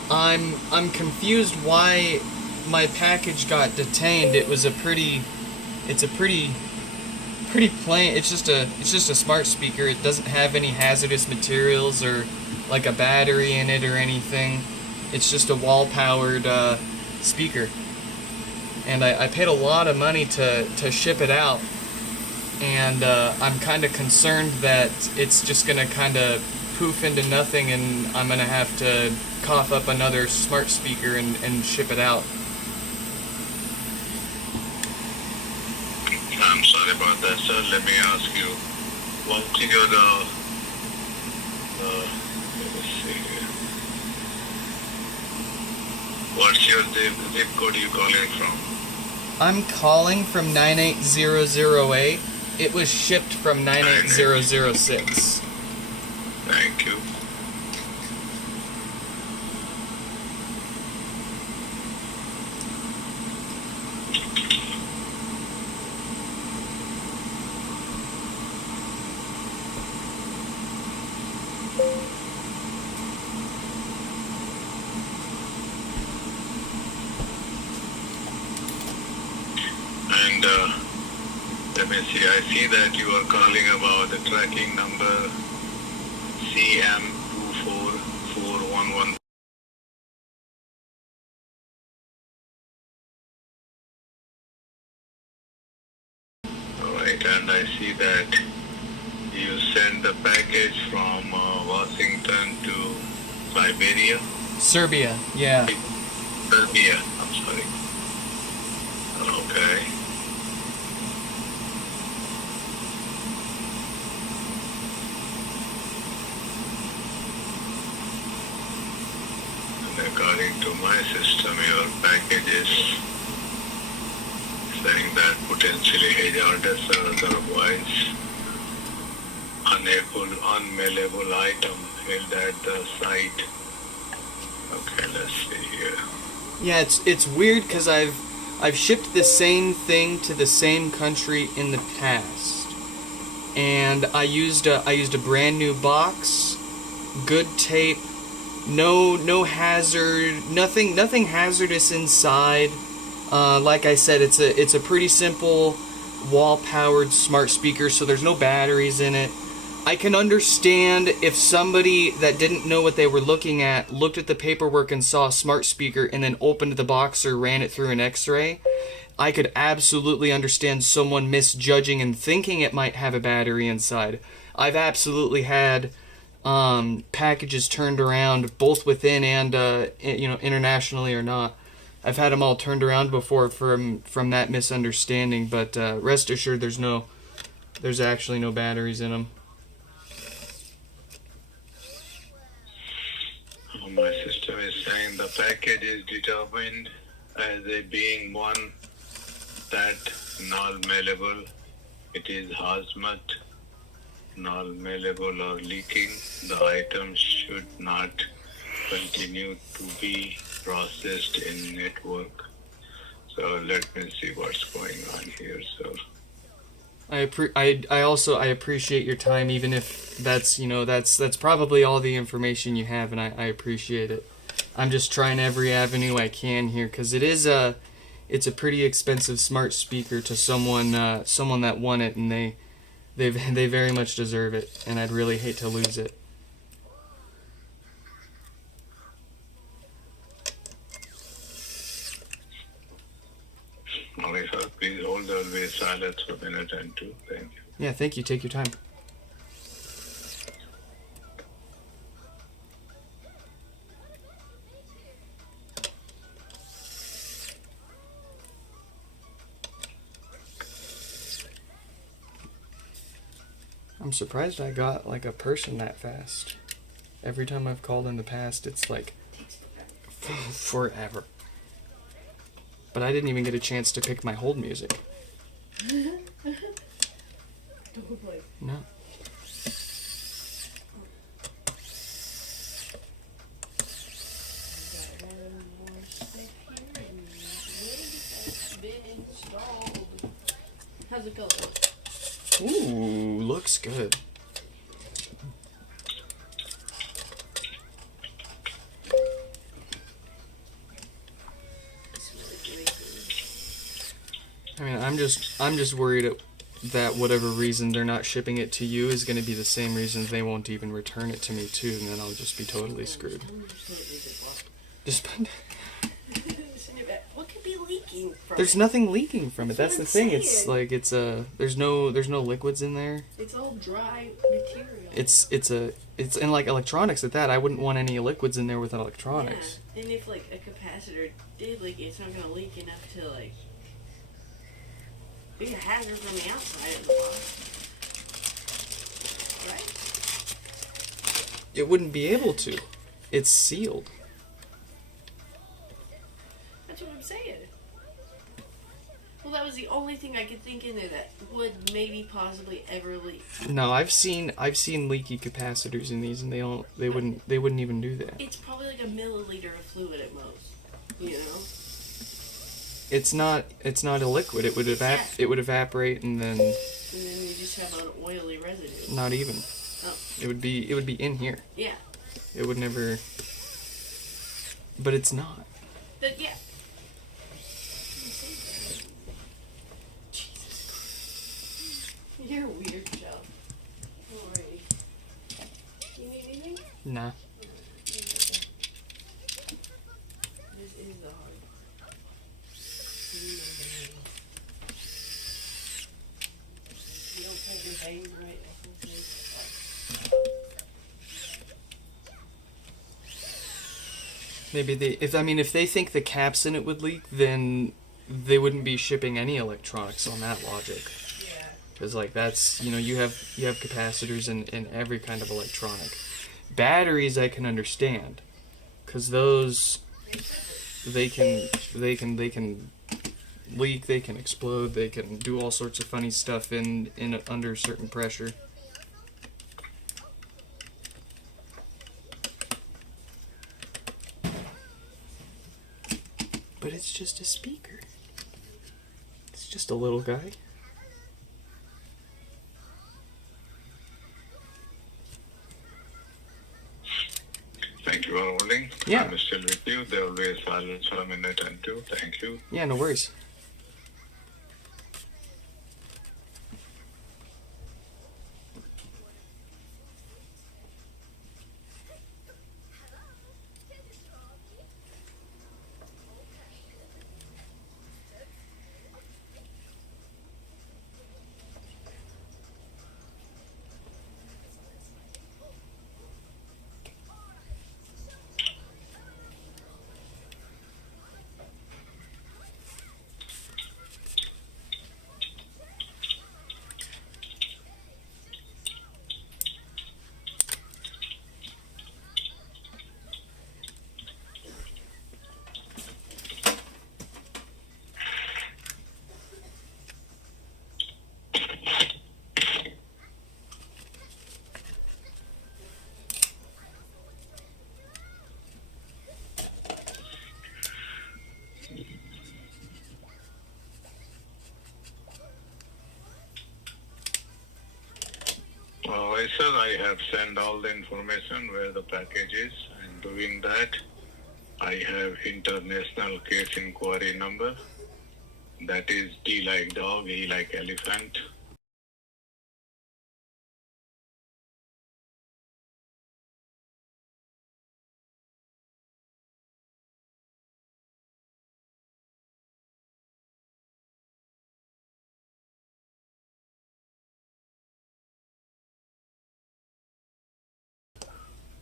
I'm confused why my package got detained. It's a pretty plain. It's just a smart speaker. It doesn't have any hazardous materials or like a battery in it or anything. It's just a wall-powered speaker. And I paid a lot of money to ship it out. And I'm kind of concerned that it's just going to kind of poof into nothing and I'm going to have to cough up another smart speaker and ship it out. I'm sorry about that, sir. Let me ask you, what's your, let me see here. What's your zip code you calling from? I'm calling from 98008. It was shipped from 98006. Thank you. And let me see, I see that you are calling about the tracking number CM24411. Alright, and I see that you sent the package from Washington to Siberia. Serbia, yeah. Serbia, I'm sorry. Okay. And according to my system, your package is saying that potentially hazardous or otherwise unmailable item held at the site. Okay, let's see here. Yeah, it's weird because I've shipped the same thing to the same country in the past, and I used a brand new box, good tape, no hazard, nothing hazardous inside. Like I said, it's a pretty simple wall-powered smart speaker, so there's no batteries in it. I can understand if somebody that didn't know what they were looking at looked at the paperwork and saw a smart speaker and then opened the box or ran it through an x-ray. I could absolutely understand someone misjudging and thinking it might have a battery inside. I've absolutely had packages turned around, both within and internationally or not. I've had them all turned around before from that misunderstanding, but rest assured there's actually no batteries in them. My system is saying the package is determined as a being one that non-mailable. It is hazmat, non-mailable or leaking. The item should not continue to be processed in network. So let me see what's going on here, sir. I appreciate your time, even if that's probably all the information you have, and I appreciate it. I'm just trying every avenue I can here, because it's a pretty expensive smart speaker to someone that won it, and they very much deserve it, and I'd really hate to lose it. Alright, sir, please hold the silence for a minute and two. Thank you. Yeah, thank you. Take your time. I'm surprised I got like a person that fast. Every time I've called in the past, it's like forever. But I didn't even get a chance to pick my hold music. Don't play. No. Got one more stick here, and that's been installed. How's it going? Ooh, looks good. It's really great. I mean, I'm just worried that whatever reason they're not shipping it to you is going to be the same reason they won't even return it to me too, and then I'll just be totally screwed. Just Send it back. What could be leaking from there's it? nothing leaking from it. That's That's the what I'm thing. It's saying. like there's no liquids in there. It's all dry material. It's in like electronics at that. I wouldn't want any liquids in there with electronics. Yeah. And if like a capacitor did leak, it's not gonna leak enough to like be a hazard from the outside of the box. Right? It wouldn't be able to. It's sealed. That's what I'm saying. Well, that was the only thing I could think in there that would maybe possibly ever leak. No, I've seen leaky capacitors in these, and they wouldn't even do that. It's probably like a milliliter of fluid at most. You know? It's not a liquid. It would evaporate and then And then you just have an oily residue. not even. Oh. It would be in here. Yeah. It would never. But it's not. But yeah. You're weird, Joe. Alrighty. You need anything? Nah. This is the hard. You don't put your vein right. Maybe if they think the caps in it would leak, then they wouldn't be shipping any electronics on that logic. Yeah. Because like that's you have capacitors in every kind of electronic. Batteries I can understand, because those they can leak, they can explode, they can do all sorts of funny stuff in under certain pressure. But it's just a speaker. It's just a little guy. Thank you for holding. Yeah. I'm still with you. There will be a silence for a minute and two. Thank you. Yeah, no worries. I said I have sent all the information where the package is, and doing that, I have international case inquiry number. That is D like dog, E like elephant,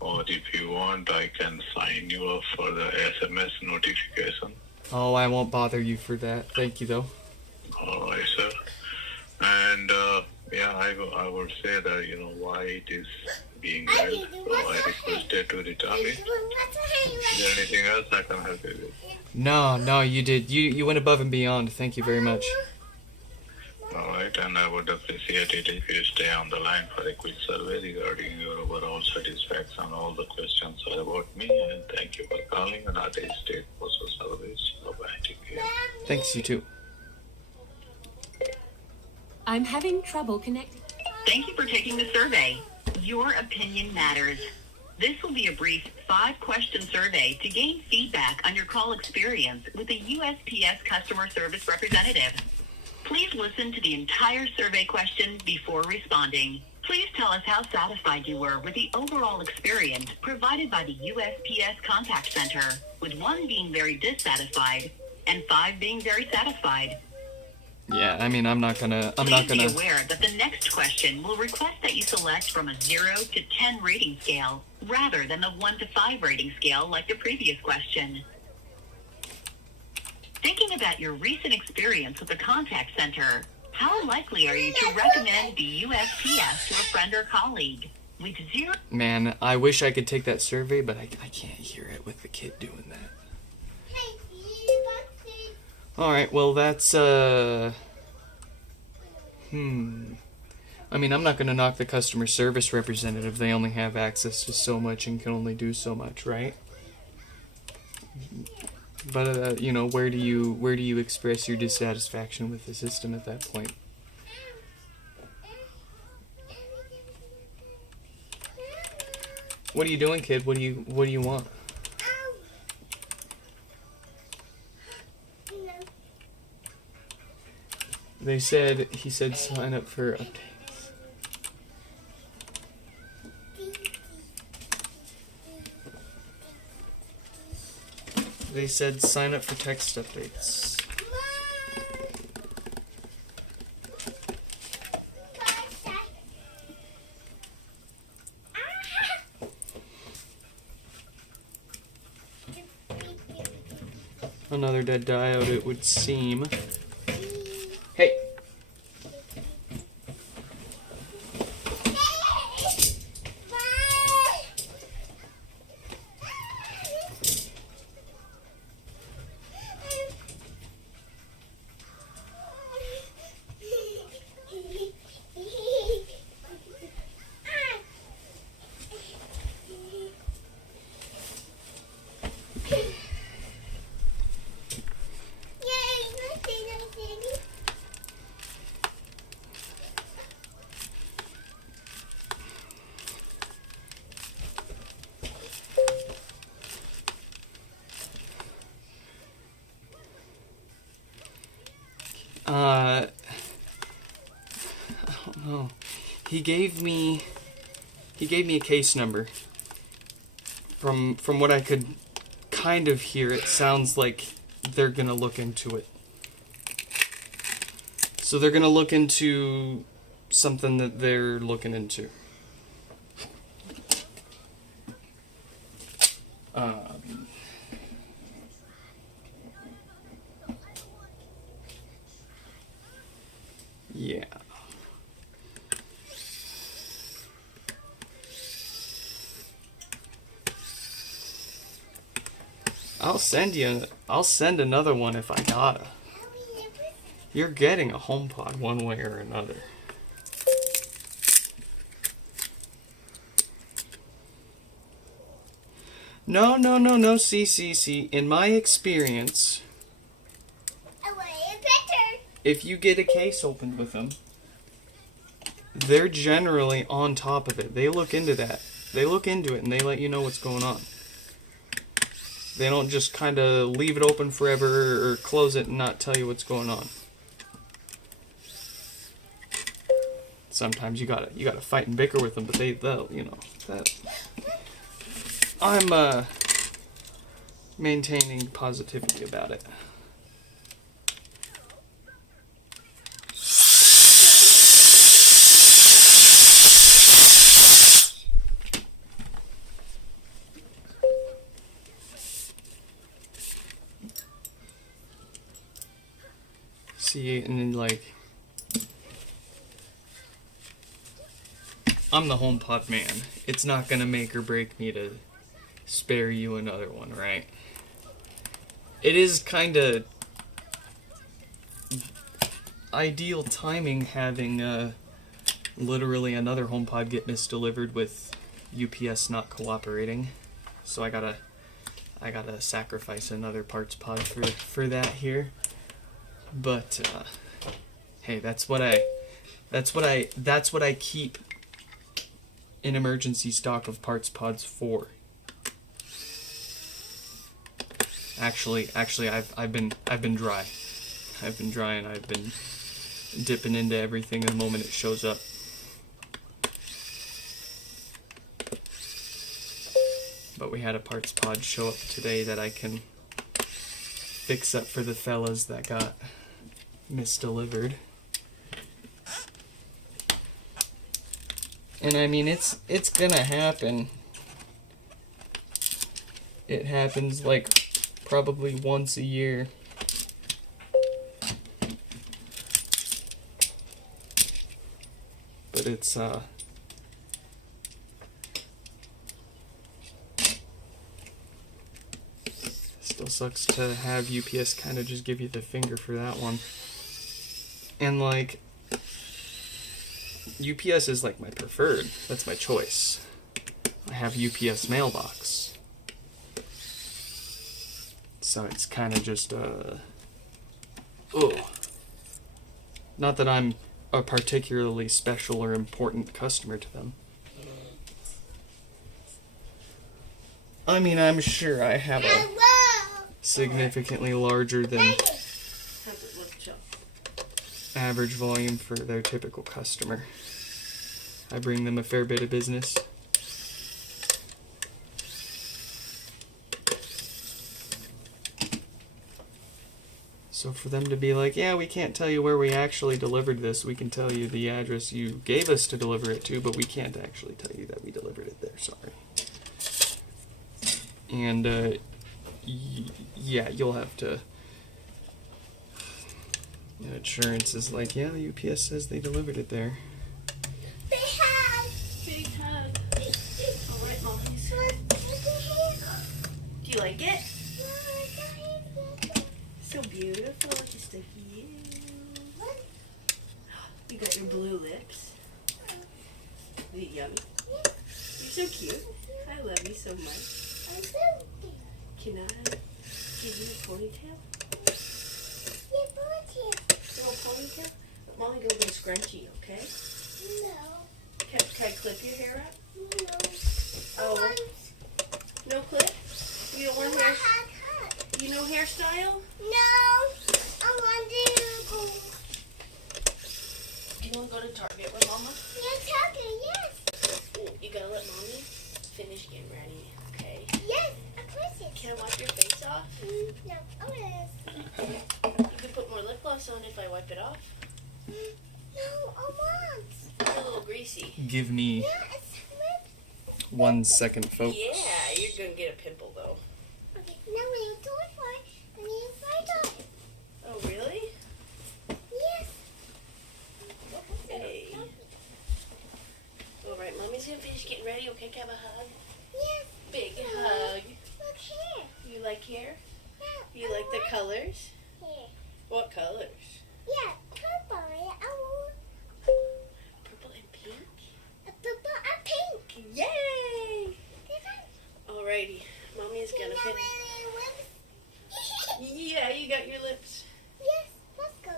or if you want, I can sign you up for the SMS notification. Oh, I won't bother you for that. Thank you, though. All right, sir. And yeah, I would say that why it is being held. So I requested to return it. Is there anything else I can help you with? No, you did. You went above and beyond. Thank you very much. All right, and I would appreciate it if you stay on the line for a quick survey regarding your overall satisfaction. All the questions are about me, and thank you for calling United States Postal Service. Bye-bye. Take care. Thanks, you too. I'm having trouble connecting. Thank you for taking the survey. Your opinion matters. This will be a brief 5-question survey to gain feedback on your call experience with a USPS customer service representative. Please listen to the entire survey question before responding. Please tell us how satisfied you were with the overall experience provided by the USPS contact center, with 1 being very dissatisfied and 5 being very satisfied. Yeah, I mean, I'm not gonna. Please be aware that the next question will request that you select from a 0 to 10 rating scale, rather than the 1 to 5 rating scale like the previous question. Thinking about your recent experience with the contact center, how likely are you to recommend the USPS to a friend or colleague? With 0... Man, I wish I could take that survey, but I can't hear it with the kid doing that. Alright, well, that's, I mean, I'm not gonna knock the customer service representative. They only have access to so much and can only do so much, right? But, where do you express your dissatisfaction with the system at that point? What are you doing, kid? What do you want? He said sign up for updates. They said sign up for text updates. Another dead diode, it would seem. Hey! I don't know. He gave me a case number. From what I could kind of hear, it sounds like they're gonna look into it. So they're gonna look into something that they're looking into. Yeah. I'll send another one if I gotta. You're getting a HomePod one way or another. No, see. In my experience, if you get a case opened with them, they're generally on top of it. They look into that. They look into it and they let you know what's going on. They don't just kind of leave it open forever or close it and not tell you what's going on. Sometimes you gotta fight and bicker with them, but they'll that. I'm maintaining positivity about it. right? And then, like, I'm the HomePod man. It's not gonna make or break me to spare you another one, right? It is kind of ideal timing having literally another HomePod get misdelivered with UPS not cooperating. So I gotta sacrifice another parts pod for that here. But hey, that's what I keep an emergency stock of parts pods for. Actually, I've been dry. I've been dry and I've been dipping into everything the moment it shows up. But we had a parts pod show up today that I can fix up for the fellas that got misdelivered. And I mean, it's gonna happen. It happens like probably once a year. But it's still sucks to have UPS kind of just give you the finger for that one. And like, UPS is like my preferred. That's my choice. I have UPS mailbox. So it's kind of just, not that I'm a particularly special or important customer to them. I mean, I'm sure I have a significantly larger than average volume for their typical customer. I bring them a fair bit of business. So for them to be like, yeah, we can't tell you where we actually delivered this. We can tell you the address you gave us to deliver it to, but we can't actually tell you that we delivered it there. Sorry. And, yeah, you'll have to... Insurance is like, yeah, UPS says they delivered it there. Big hug. All right, Mommies. Do you like it? So beautiful, just like you. You got your blue lips. Is it yummy? You're so cute. I love you so much. Can I give you a ponytail? Little ponytail? Molly, go with a scrunchie, okay? No. Can I clip your hair up? No. Oh. No clip? You don't want hair? Haircut. You know hairstyle? No. I want to go. Do you want to go to Target with Mama? Yes, Tucker, yes. You gotta let Mommy finish getting ready, okay? Yes, of course it. Can I wipe your face off? No, oh yes. You could put more lip gloss on if I wipe it off. No, I want. It's a little greasy. Give me Yeah, it's red. 1 second, folks. Yeah, you're gonna get a pimple though. Okay, now when you do it for it, I need to find out. Oh, really? Yes. Hey. Alright, Mommy's gonna finish getting ready. Okay, can I have a hug? Yes. Big hug. Look here. You like hair? Yeah, You like the colors? here. What colors? Yeah, purple. I want Purple and pink? a purple and pink. Yay! Different. Alrighty, Mommy's gonna Now finish. Yeah, you got your lips. Yes, let's go.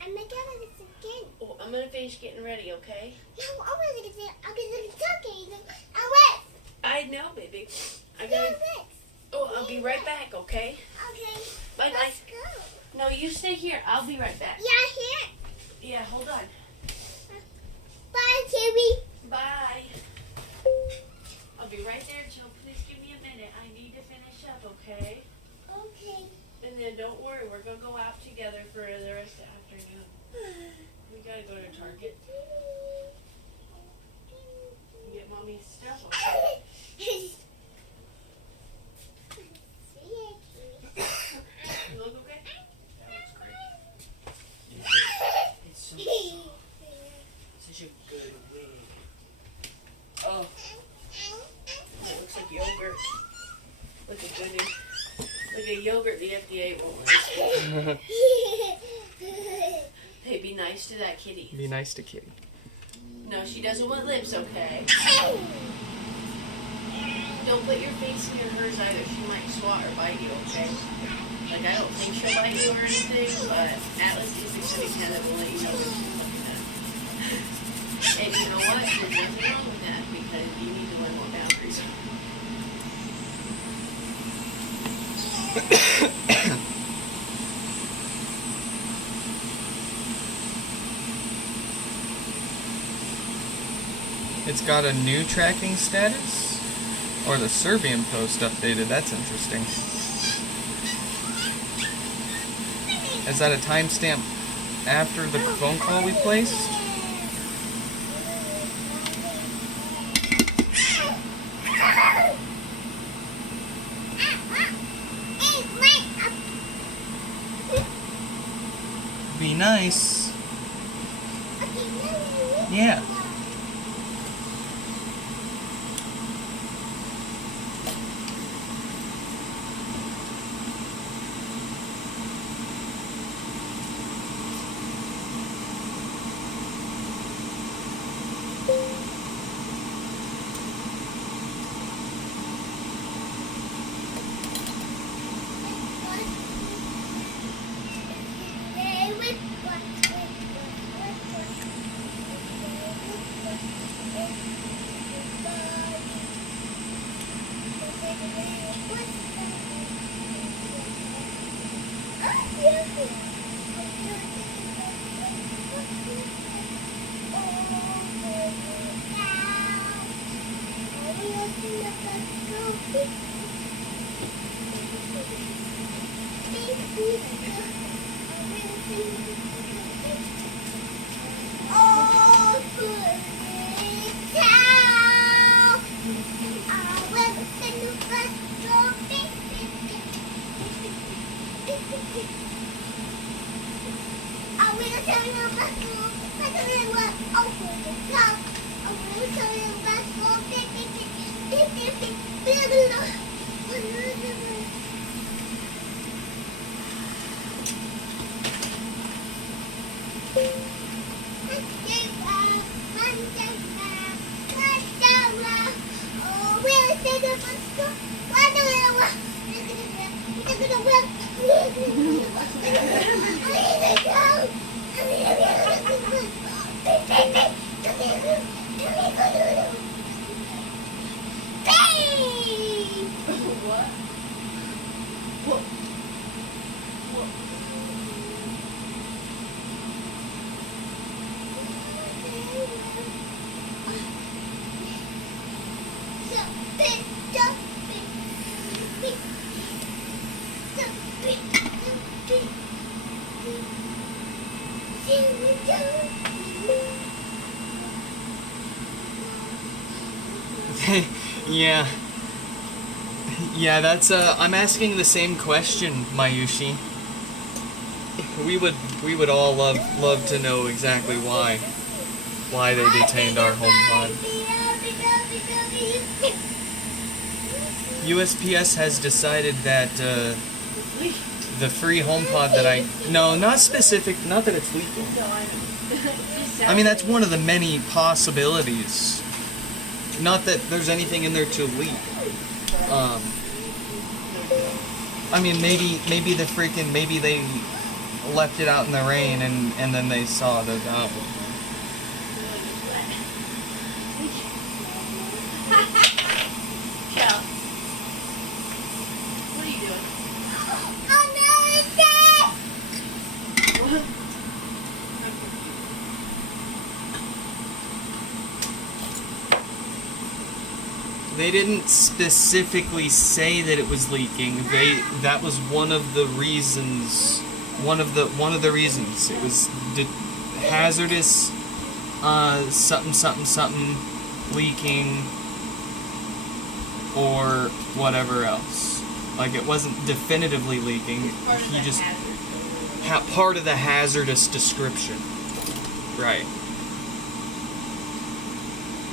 I'm gonna get it again. Oh, I'm gonna finish getting ready, okay? No, I'm gonna get it. I'm gonna get it. I wait. I know, baby. I Yeah, gotta. wait. Oh, I'll be right back, okay? Okay. Bye, bye. Let's go. No, you stay here. I'll be right back. Yeah, here. Yeah, hold on. Bye, Timmy. Bye. I'll be right there, Jill. Please give me a minute. I need to finish up, okay? Okay. And then don't worry, we're gonna go out together for the rest of the afternoon. We gotta go to Target and get Mommy's stuff, okay? You look okay? That looks great. FDA won't let us. Hey, be nice to that kitty. Be nice to Kitty. No, she doesn't want lips, okay? Don't put your face near hers either. She might swat or bite you, okay? Like, I don't think she'll bite you or anything, but Atlas is the kitty cat that will let you know when she's looking at. And you know what? There's nothing wrong with that because you need to learn what boundaries are. It's got a new tracking status? Or the Serbian post updated, that's interesting. Is that a timestamp after the phone call we placed? Be nice. Yeah. Yeah. Yeah, that's I'm asking the same question, Mayushi. We would all love to know exactly why they detained our HomePod. USPS has decided that the free HomePod that no, not specific, not that it's leaking. I mean, that's one of the many possibilities. Not that there's anything in there to leak. I mean, maybe they left it out in the rain and then they saw the What are you doing? They didn't specifically say that it was leaking. That was one of the reasons. One of the reasons it was hazardous. Something leaking, or whatever else. Like, it wasn't definitively leaking. He just part of the hazardous description. Right.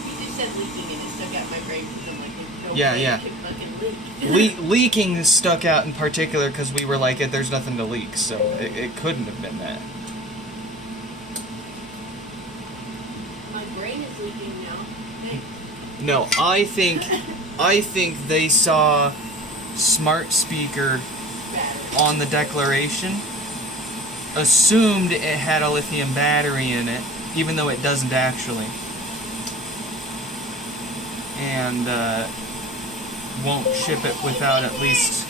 He just said leaking and it stuck out my brain because I'm like, no Yeah, way yeah. it could fucking leak. Leaking stuck out in particular because we were like, there's nothing to leak, so it couldn't have been that. My brain is leaking now. Hey. No, I think they saw smart speaker Battery. on the declaration, assumed it had a lithium battery in it, even though it doesn't actually, and won't ship it without at least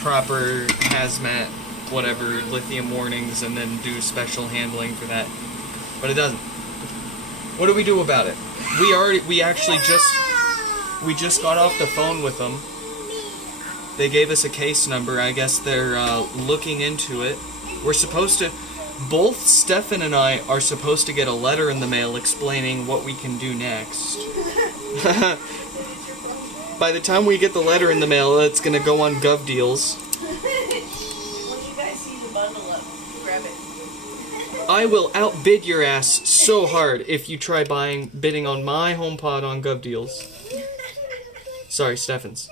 proper hazmat, whatever, lithium warnings, and then do special handling for that. But it doesn't. What do we do about it? We just got off the phone with them. They gave us a case number. I guess they're looking into it. We're supposed to... Both Stefan and I are supposed to get a letter in the mail explaining what we can do next. By the time we get the letter in the mail, it's going to go on GovDeals. When you guys see the bundle up, grab it. I will outbid your ass so hard if you try bidding on my HomePod on GovDeals. Sorry, Stefan's.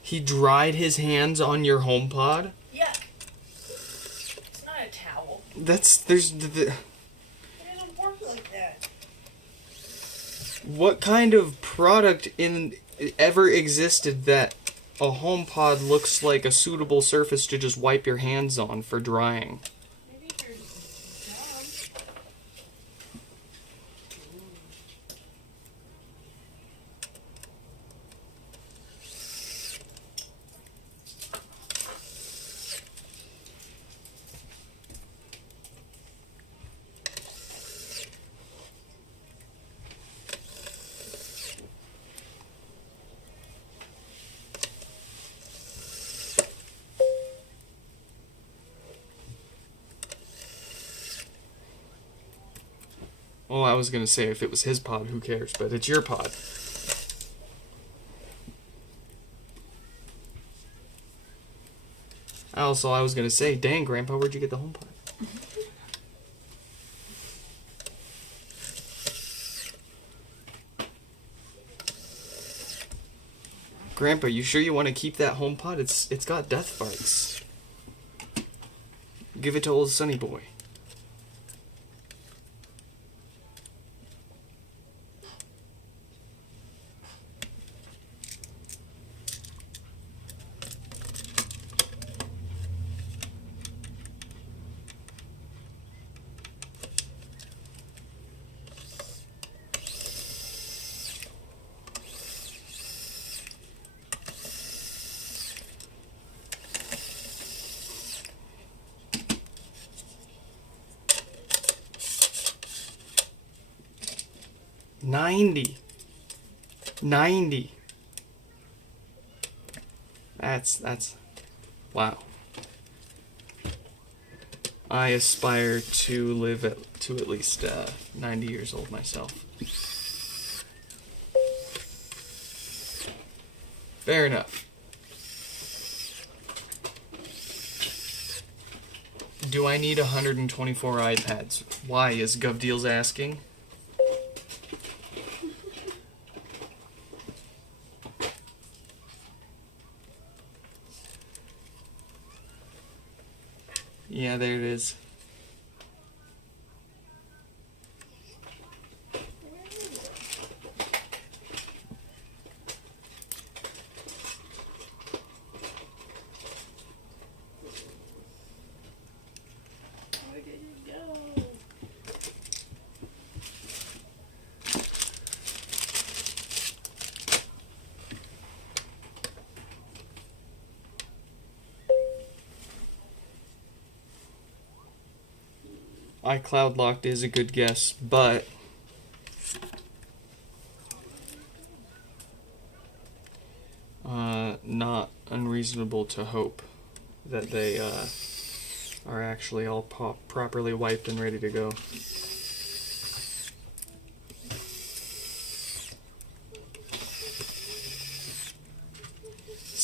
He dried his hands on your HomePod? Yeah. It's not a towel. There's... It doesn't work like that. What kind of product ever existed that a HomePod looks like a suitable surface to just wipe your hands on for drying? Maybe if you're dumb. 'Well, I was gonna say if it was his pod, who cares? But it's your pod. Also, I was gonna say, dang, Grandpa, where'd you get the HomePod? Grandpa, you sure you want to keep that HomePod? It's got death farts. Give it to old Sonny Boy. $90. That's wow. I aspire to live to at least 90 years old myself. Fair enough. Do I need 124 iPads? Why is GovDeals asking? Yeah, there it is. Where did it go? iCloud locked is a good guess, but not unreasonable to hope that they are actually all properly wiped and ready to go.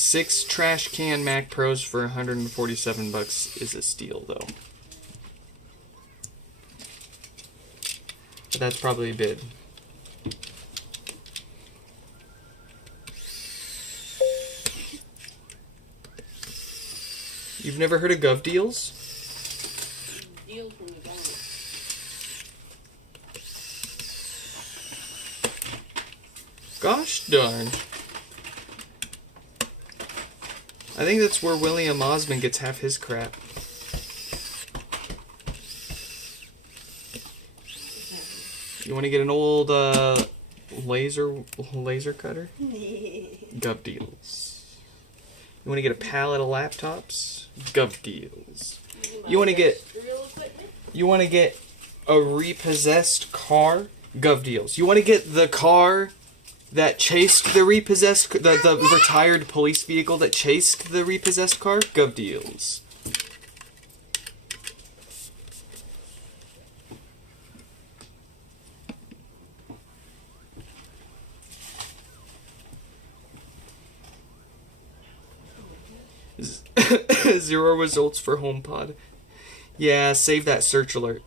6 trash can Mac Pros for $147 is a steal, though. But that's probably a bid. You've never heard of Gov Deals? Deal from the government. Gosh darn. I think that's where William Osmond gets half his crap. You want to get an old laser cutter? Gov Deals. You want to get a pallet of laptops? Gov Deals. You want to get a repossessed car? Gov Deals. You want to get the car that chased the repossessed, the retired police vehicle that chased the repossessed car? Gov Deals. Zero results for HomePod. Yeah, save that search alert.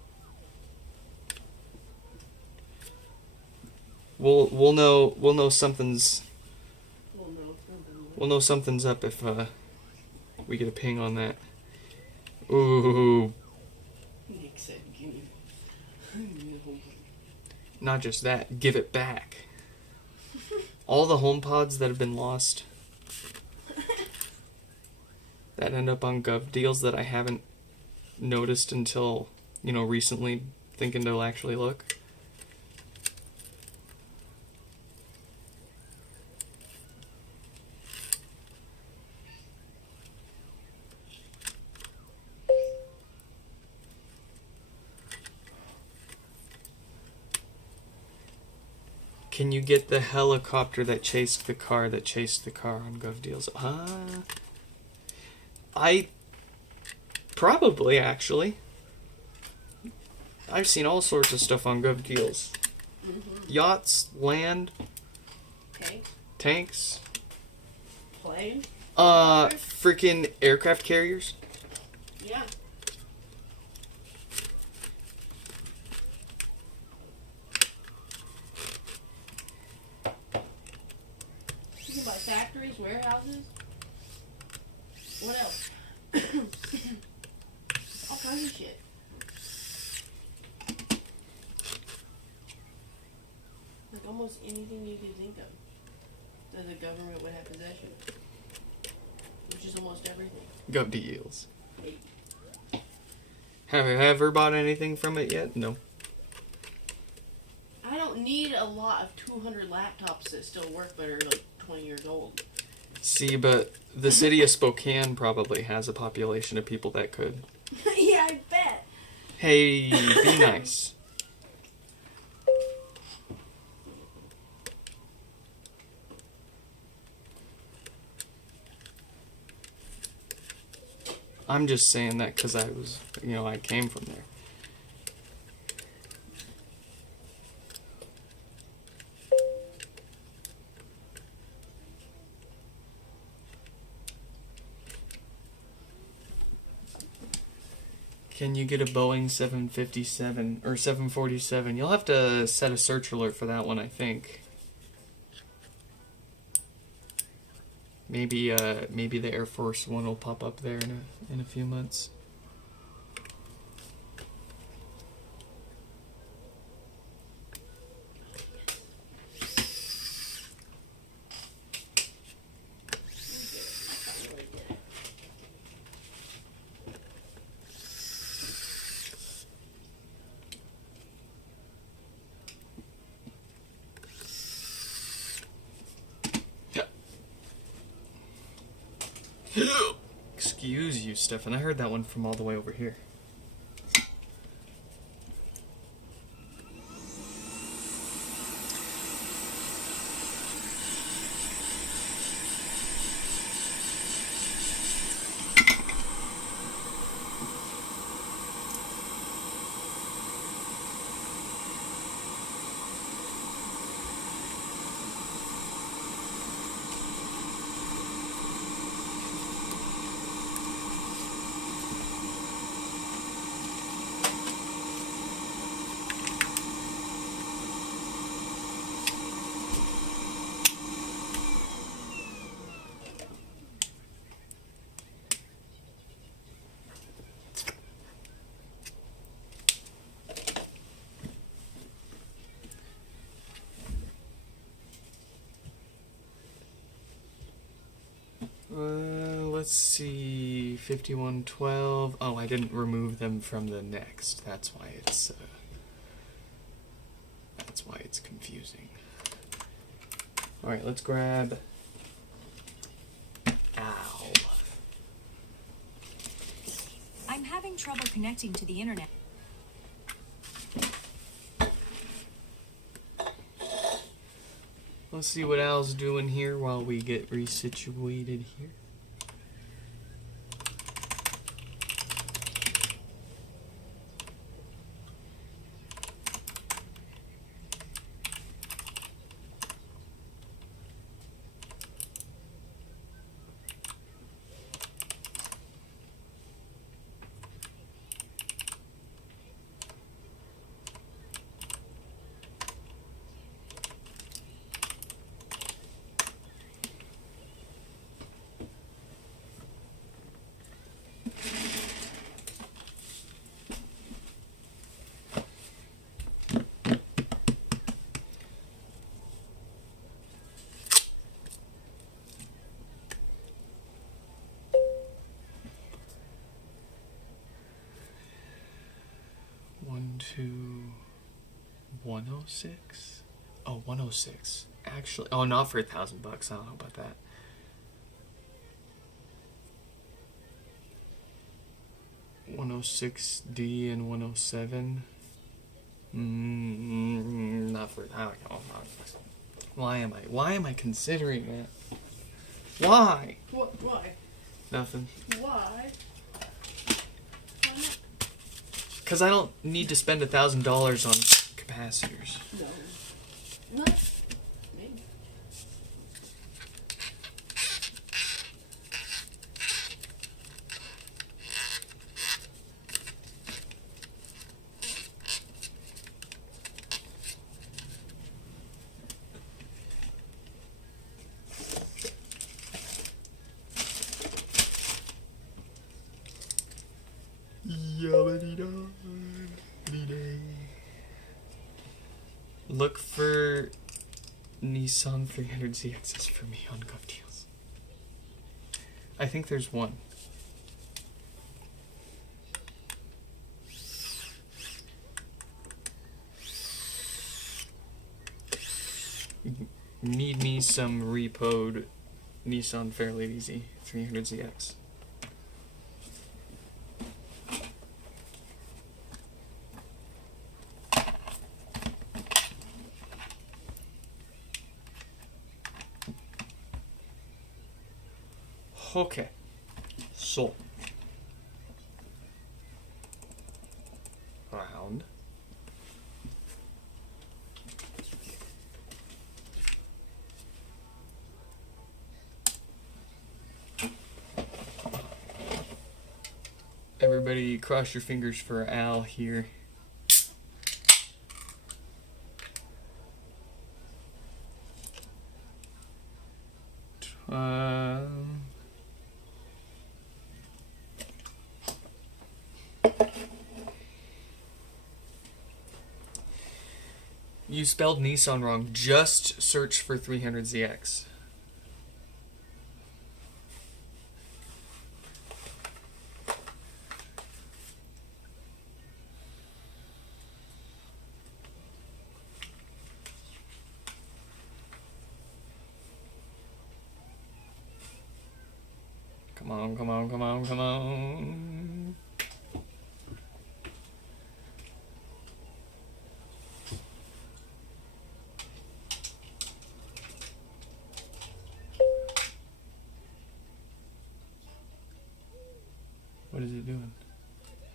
We'll know something's up if we get a ping on that. Ooh. Nick said, "Give me the HomePod." Not just that, give it back. All the HomePods that have been lost that end up on Gov Deals that I haven't noticed until, recently, thinking to actually look. Can you get the helicopter that chased the car on Gov Deals? I probably, actually. I've seen all sorts of stuff on Gov Deals. Yachts, land, tanks, Plane? freaking aircraft carriers. Yeah. You can buy factories, warehouses. What else? All kinds of shit. Like almost anything you could think of that the government would have possession of. Which is almost everything. Gov Deals. Maybe. Have you ever bought anything from it yet? No. I don't need a lot of 200 laptops that still work but are like 20 years old. See, but the city of Spokane probably has a population of people that could. Yeah, I bet. Hey, be nice. I'm just saying that because I was, I came from there. Can you get a Boeing 757 or 747? You'll have to set a search alert for that one, I think. Maybe the Air Force one will pop up there in a few months. Excuse you, Stefan. I heard that one from all the way over here. let's see, 5112. Oh, I didn't remove them from the next. That's why it's confusing. All right, let's grab Al. I'm having trouble connecting to the internet. Let's see what Al's doing here while we get resituated here. To 106? Oh, 106. Actually, oh, not for $1,000. I don't know about that. $106D and 107. Not for. I don't know. Why am I considering that? Why? What? Why? Nothing. Why? Because I don't need to spend $1,000 on capacitors. No. Not me. Look for Nissan 300ZXs for me on GovDeals. I think there's one. Need me some repoed Nissan Fairlady Z 300ZX. Okay, so round. Everybody cross your fingers for Al here. You spelled Nissan wrong. Just search for 300ZX. Come on, come on, come on, come on. What is it doing?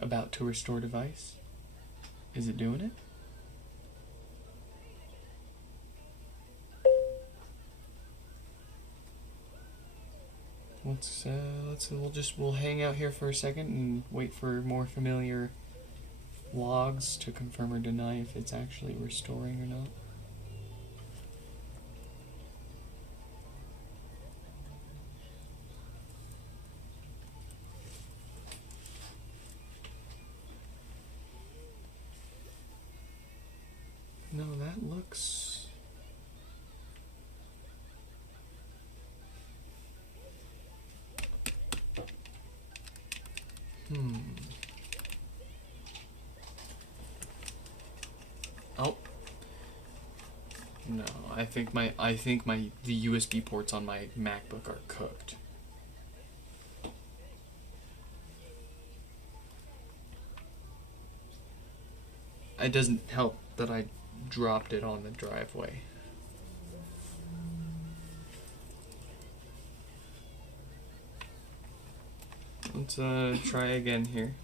About to restore device? Is it doing it? We'll hang out here for a second and wait for more familiar logs to confirm or deny if it's actually restoring or not. No, that looks... Oh. No, I think the USB ports on my MacBook are cooked. It doesn't help that I dropped it on the driveway. Let's try again here.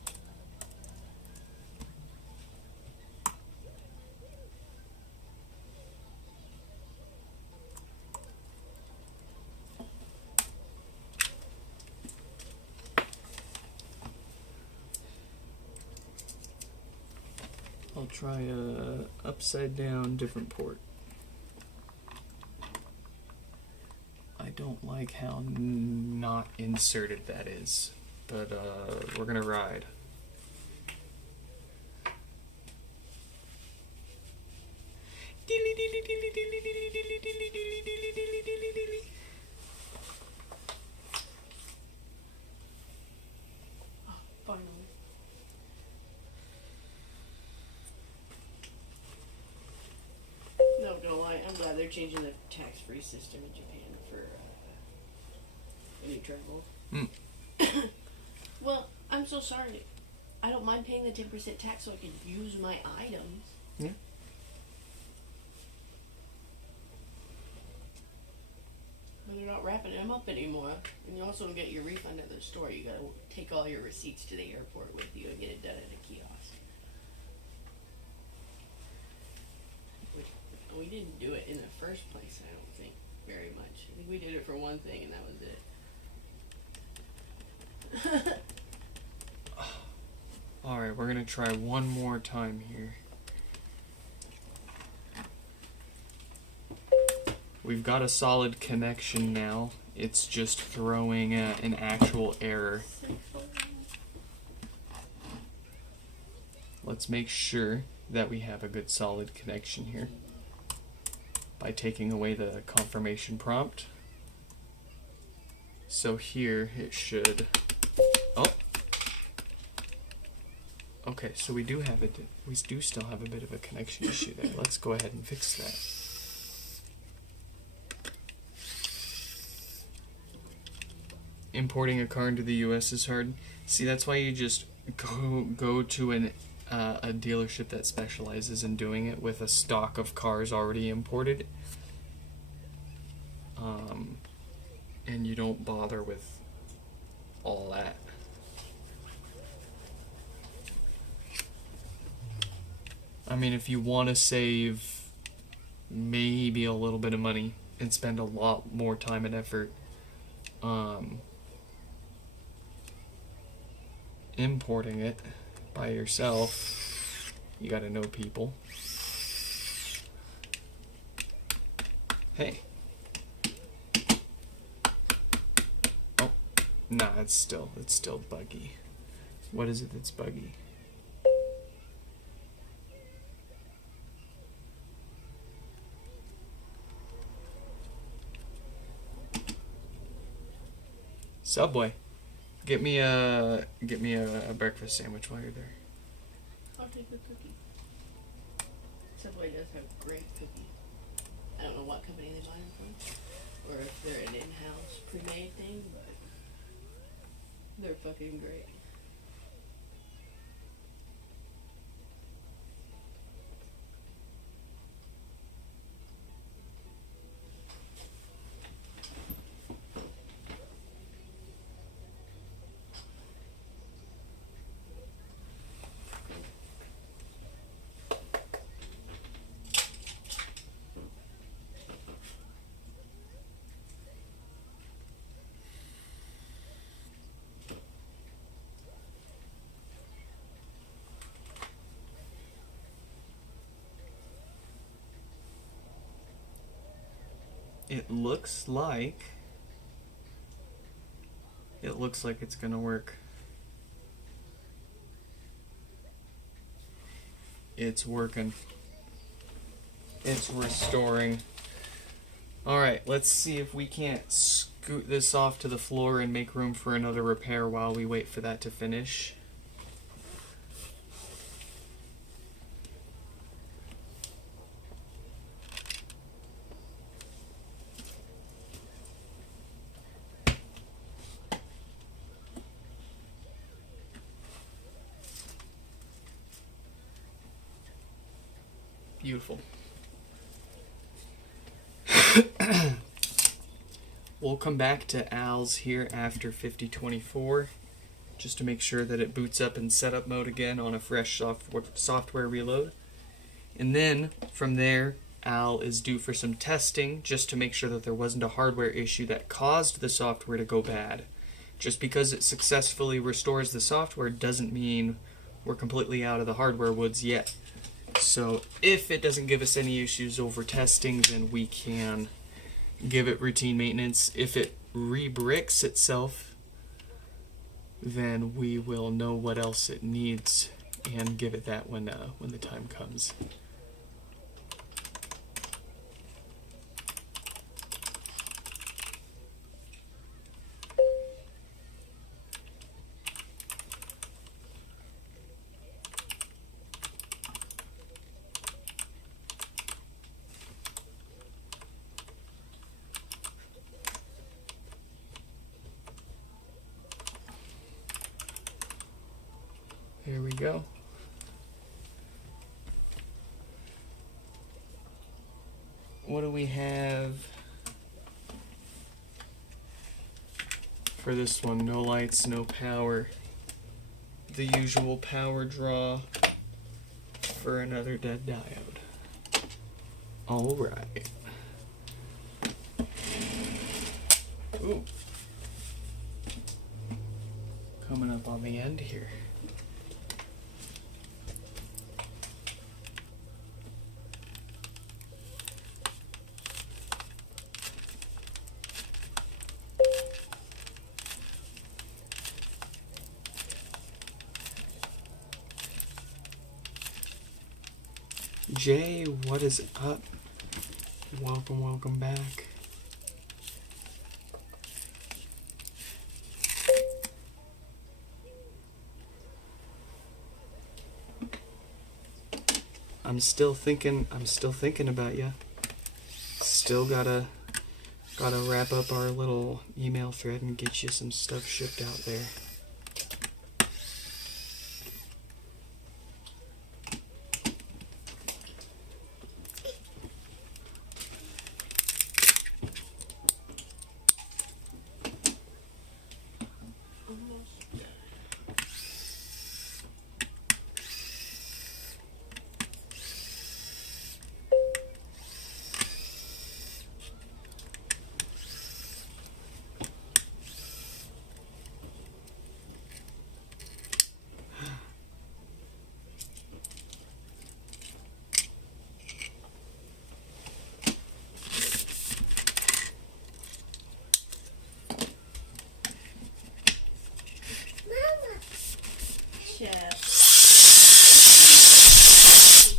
I'll try a upside down different port. I don't like how not inserted that is, but we're gonna ride. Oh, finally. Not gonna lie, I'm glad they're changing the tax-free system in Japan for any travel. Well, I'm so sorry. I don't mind paying the 10% tax so I can use my items. Yeah. But they're not wrapping them up anymore. And you also don't get your refund at the store. You gotta take all your receipts to the airport with you and get it done at a kiosk. Which, we didn't do it in the first place, I don't think, very much. I think we did it for one thing and that was it. Alright, we're gonna try one more time here. We've got a solid connection now. It's just throwing an actual error. Let's make sure that we have a good solid connection here by taking away the confirmation prompt. So here it should... Oh! Okay, so we do still have a bit of a connection issue there. Let's go ahead and fix that. Importing a car into the US is hard. See, that's why you just go to a dealership that specializes in doing it with a stock of cars already imported. And you don't bother with all that. I mean, if you want to save maybe a little bit of money and spend a lot more time and effort importing it by yourself, you gotta know people. Hey. Oh, nah, it's still buggy. What is it that's buggy? Subway. Get me a breakfast sandwich while you're there. I'll take a cookie. Subway does have great cookies. I don't know what company they buy them from, or if they're an in-house pre-made thing, but they're fucking great. It looks like it's gonna work. It's working. It's restoring. Alright, let's see if we can't scoot this off to the floor and make room for another repair while we wait for that to finish. Beautiful. We'll come back to Al's here after 5024 just to make sure that it boots up in setup mode again on a fresh software reload. And then from there, Al is due for some testing just to make sure that there wasn't a hardware issue that caused the software to go bad. Just because it successfully restores the software doesn't mean we're completely out of the hardware woods yet. So if it doesn't give us any issues over testing, then we can give it routine maintenance. If it re-bricks itself, then we will know what else it needs and give it that when the time comes. Here we go. What do we have for this one? No lights, no power. The usual power draw for another dead diode. Alright. Ooh. Coming up on the end here. Jay, what is up? Welcome back. I'm still thinking about you. Still gotta wrap up our little email thread and get you some stuff shipped out there.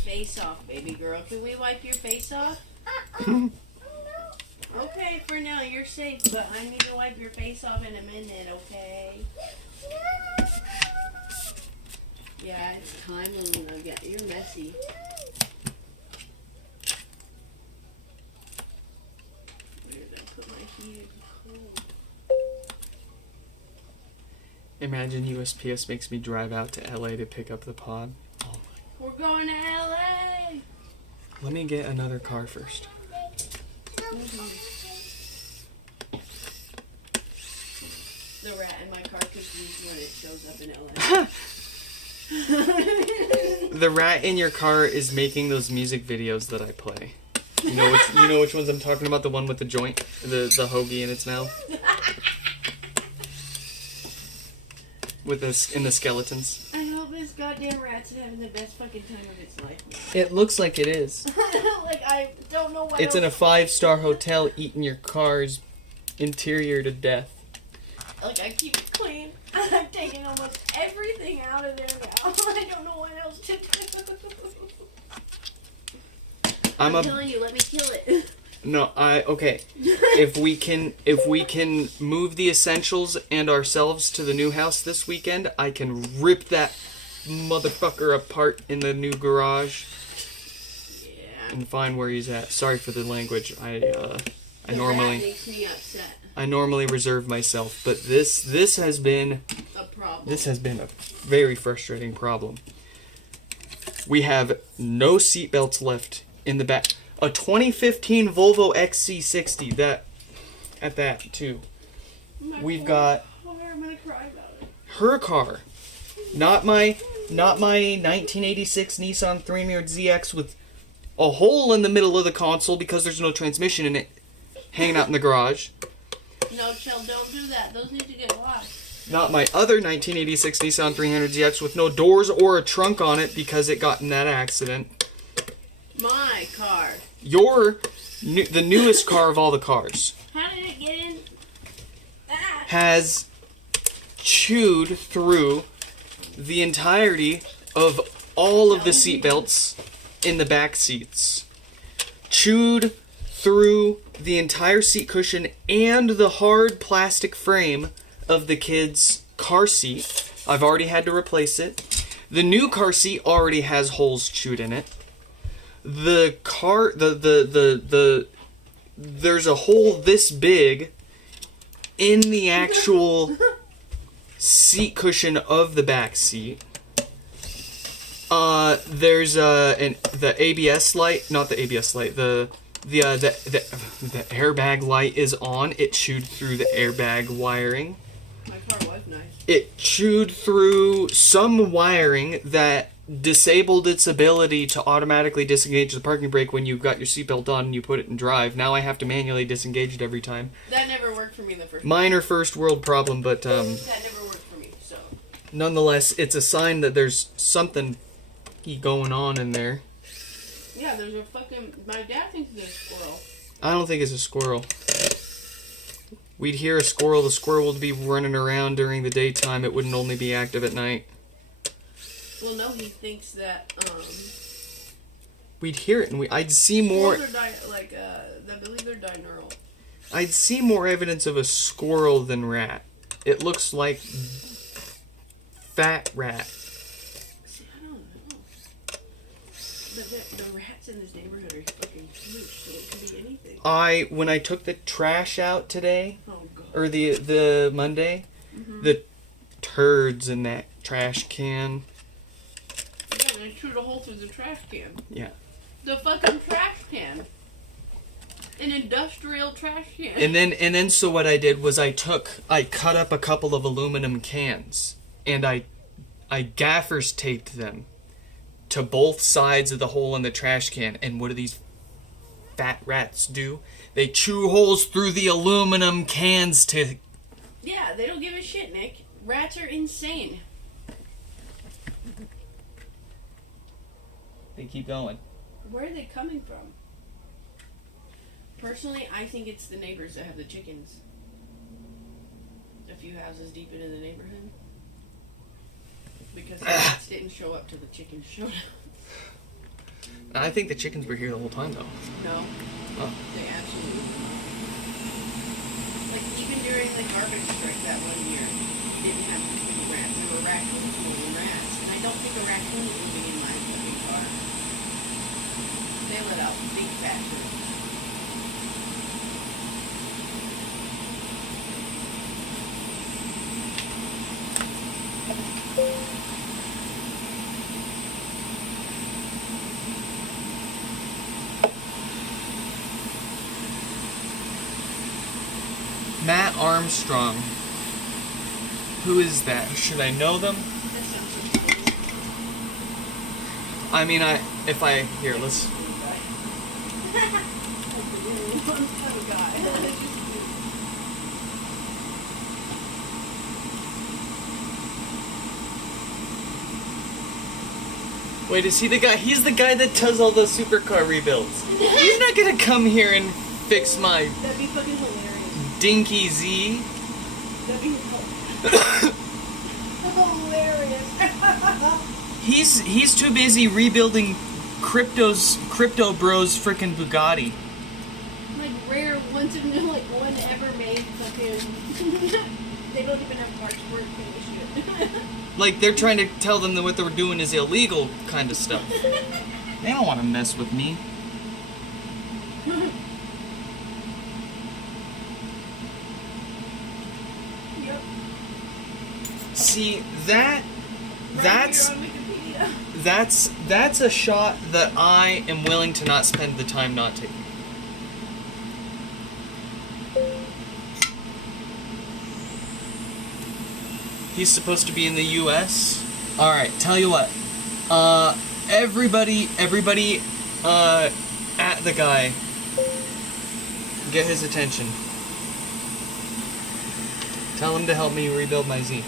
Face off, baby girl. Can we wipe your face off? Okay, for now you're safe, but I need to wipe your face off in a minute, okay? Yeah, it's time when you're messy. Where did I put my heater? Imagine USPS makes me drive out to LA to pick up the pod. Oh my. We're going to LA! Let me get another car first. The rat in my car cookies when it shows up in LA. The rat in your car is making those music videos that I play. You know which ones I'm talking about? The one with the joint, the hoagie in its mouth, with this in the skeletons. I hope this goddamn rat's having the best fucking time of its life. It looks like it is. Like, I don't know why. It's in a 5-star hotel eating your car's interior to death. Like, I keep it clean. I'm taking almost everything out of there now. I don't know what else to do. I'm telling you, let me kill it. No, okay. If we can move the essentials and ourselves to the new house this weekend, I can rip that motherfucker apart in the new garage. Yeah. And find where he's at. Sorry for the language. I normally that makes me upset. I normally reserve myself, but this has been a problem. This has been a very frustrating problem. We have no seatbelts left in the back. A 2015 Volvo XC60, that too. We've got I'm gonna cry about it. her car, not my 1986 Nissan 300ZX with a hole in the middle of the console because there's no transmission in it, hanging out in the garage. No, Chell, don't do that. Those need to get washed. Not my other 1986 Nissan 300ZX with no doors or a trunk on it because it got in that accident. My car. The newest car of all the cars How did it get in? Ah. has chewed through the entirety of all of the seatbelts in the back seats. Chewed through the entire seat cushion and the hard plastic frame of the kid's car seat. I've already had to replace it. The new car seat already has holes chewed in it. The car, there's a hole this big in the actual seat cushion of the back seat. There's the ABS light, not the ABS light, the airbag light is on. It chewed through the airbag wiring. My car was nice. It chewed through some wiring that disabled its ability to automatically disengage the parking brake when you got your seatbelt on and you put it in drive. Now I have to manually disengage it every time. That never worked for me in the first Minor first world problem, but That never worked for me, so. nonetheless, it's a sign that there's something going on in there. Yeah, there's a fucking... My dad thinks it's a squirrel. I don't think it's a squirrel. We'd hear a squirrel, the squirrel would be running around during the daytime, it wouldn't only be active at night. Well, no, he thinks that, We'd hear it, and I'd see more... squirrels are I believe they're diurnal. I'd see more evidence of a squirrel than rat. It looks like fat rat. See, I don't know. The rats in this neighborhood are fucking huge, so it could be anything. When I took the trash out today, Oh, God. or the Monday, the turds in that trash can. Yeah, they chewed a hole through the trash can. Yeah. The fucking trash can. An industrial trash can. And then so what I did was I cut up a couple of aluminum cans and I gaffer's taped them to both sides of the hole in the trash can. And what do these fat rats do? They chew holes through the aluminum cans to... Yeah, they don't give a shit, Nick. Rats are insane. They keep going. Where are they coming from? Personally, I think it's the neighbors that have the chickens. A few houses deep into the neighborhood. Because the rats didn't show up till the chickens showed up. I think the chickens were here the whole time, though. No. Oh. They absolutely like even during the garbage strike that one year, didn't have too many rats. There were raccoons more than rats. And I don't think a raccoon is living in my fucking car. They let out big fat birds. Matt Armstrong. Who is that? Should I know them? That sounds so cool. I mean, here, let's... Oh, God. Wait, is he the guy? He's the guy that does all those supercar rebuilds. He's not gonna come here and fix my That'd be fucking hilarious. dinky Z. That'd be hilarious. He's too busy rebuilding Crypto Bros frickin' Bugatti. Like rare once in like one ever made fucking. They don't even have parts for it finished yet. Like they're trying to tell them that what they're doing is illegal kind of stuff. They don't want to mess with me. Yep. See, that's Right here on Wikipedia. that's a shot that I am willing to not spend the time not taking. He's supposed to be in the U.S. All right, tell you what. Everybody, at the guy, get his attention. Tell him to help me rebuild my Z.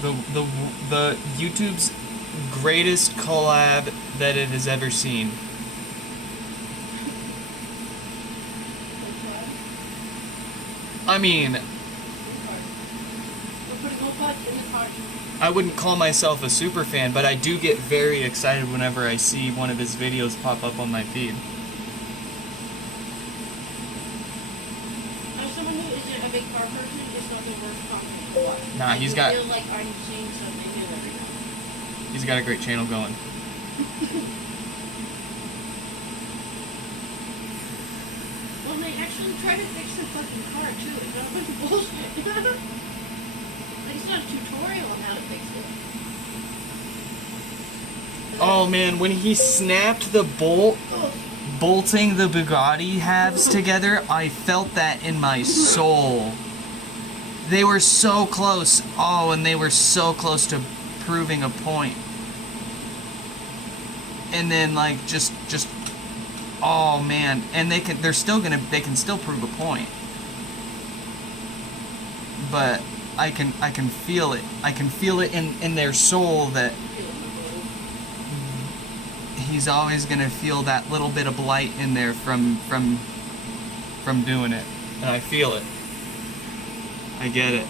The YouTube's greatest collab that it has ever seen. I mean, I wouldn't call myself a super fan, but I do get very excited whenever I see one of his videos pop up on my feed. As someone who isn't a big car person, it's not the worst comment to watch. Nah, he's got- I feel like I'm seeing something new every now. He's got a great channel going. Well, they actually try to fix the fucking car too. It's not a bunch of bullshit. Like, it's not a tutorial on how to fix it. Oh man, when he snapped the bolt, bolting the Bugatti halves together, I felt that in my soul. They were so close. Oh, and they were so close to proving a point. And then like just oh man, and they can still prove a point. But I can feel it. I can feel it in their soul that he's always gonna feel that little bit of blight in there from doing it. And I feel it. I get it.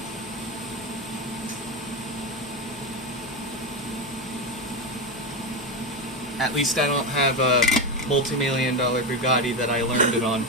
At least I don't have a multi-million-dollar Bugatti that I learned it on.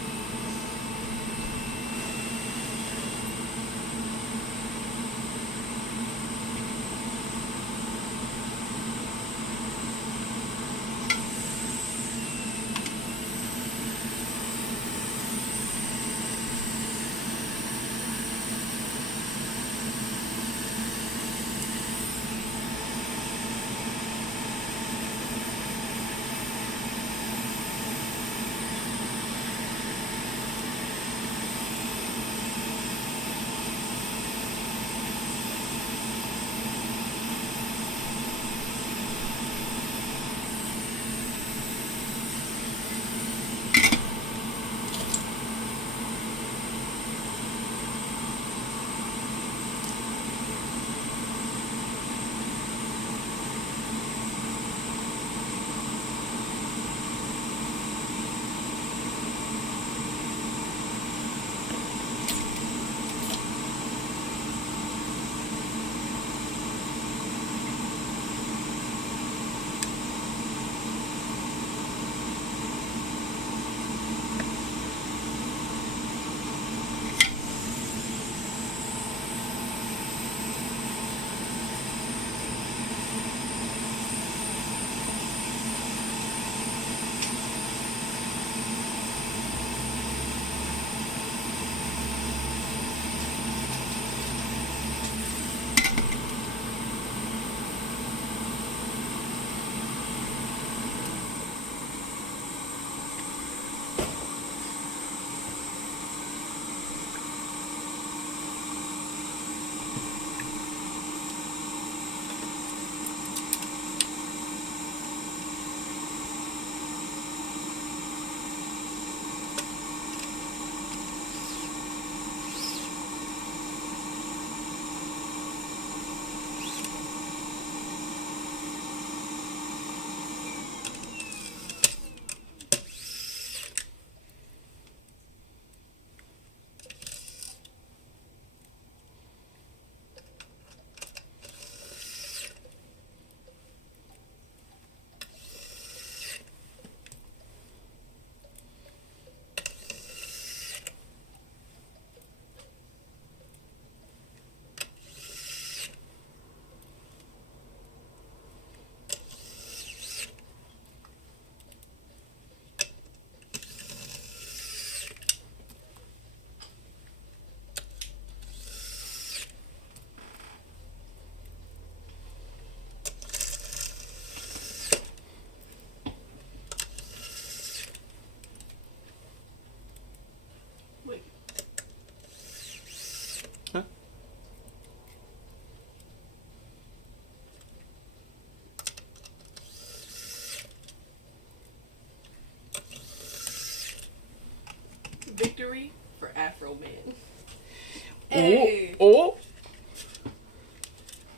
Hey. Oh!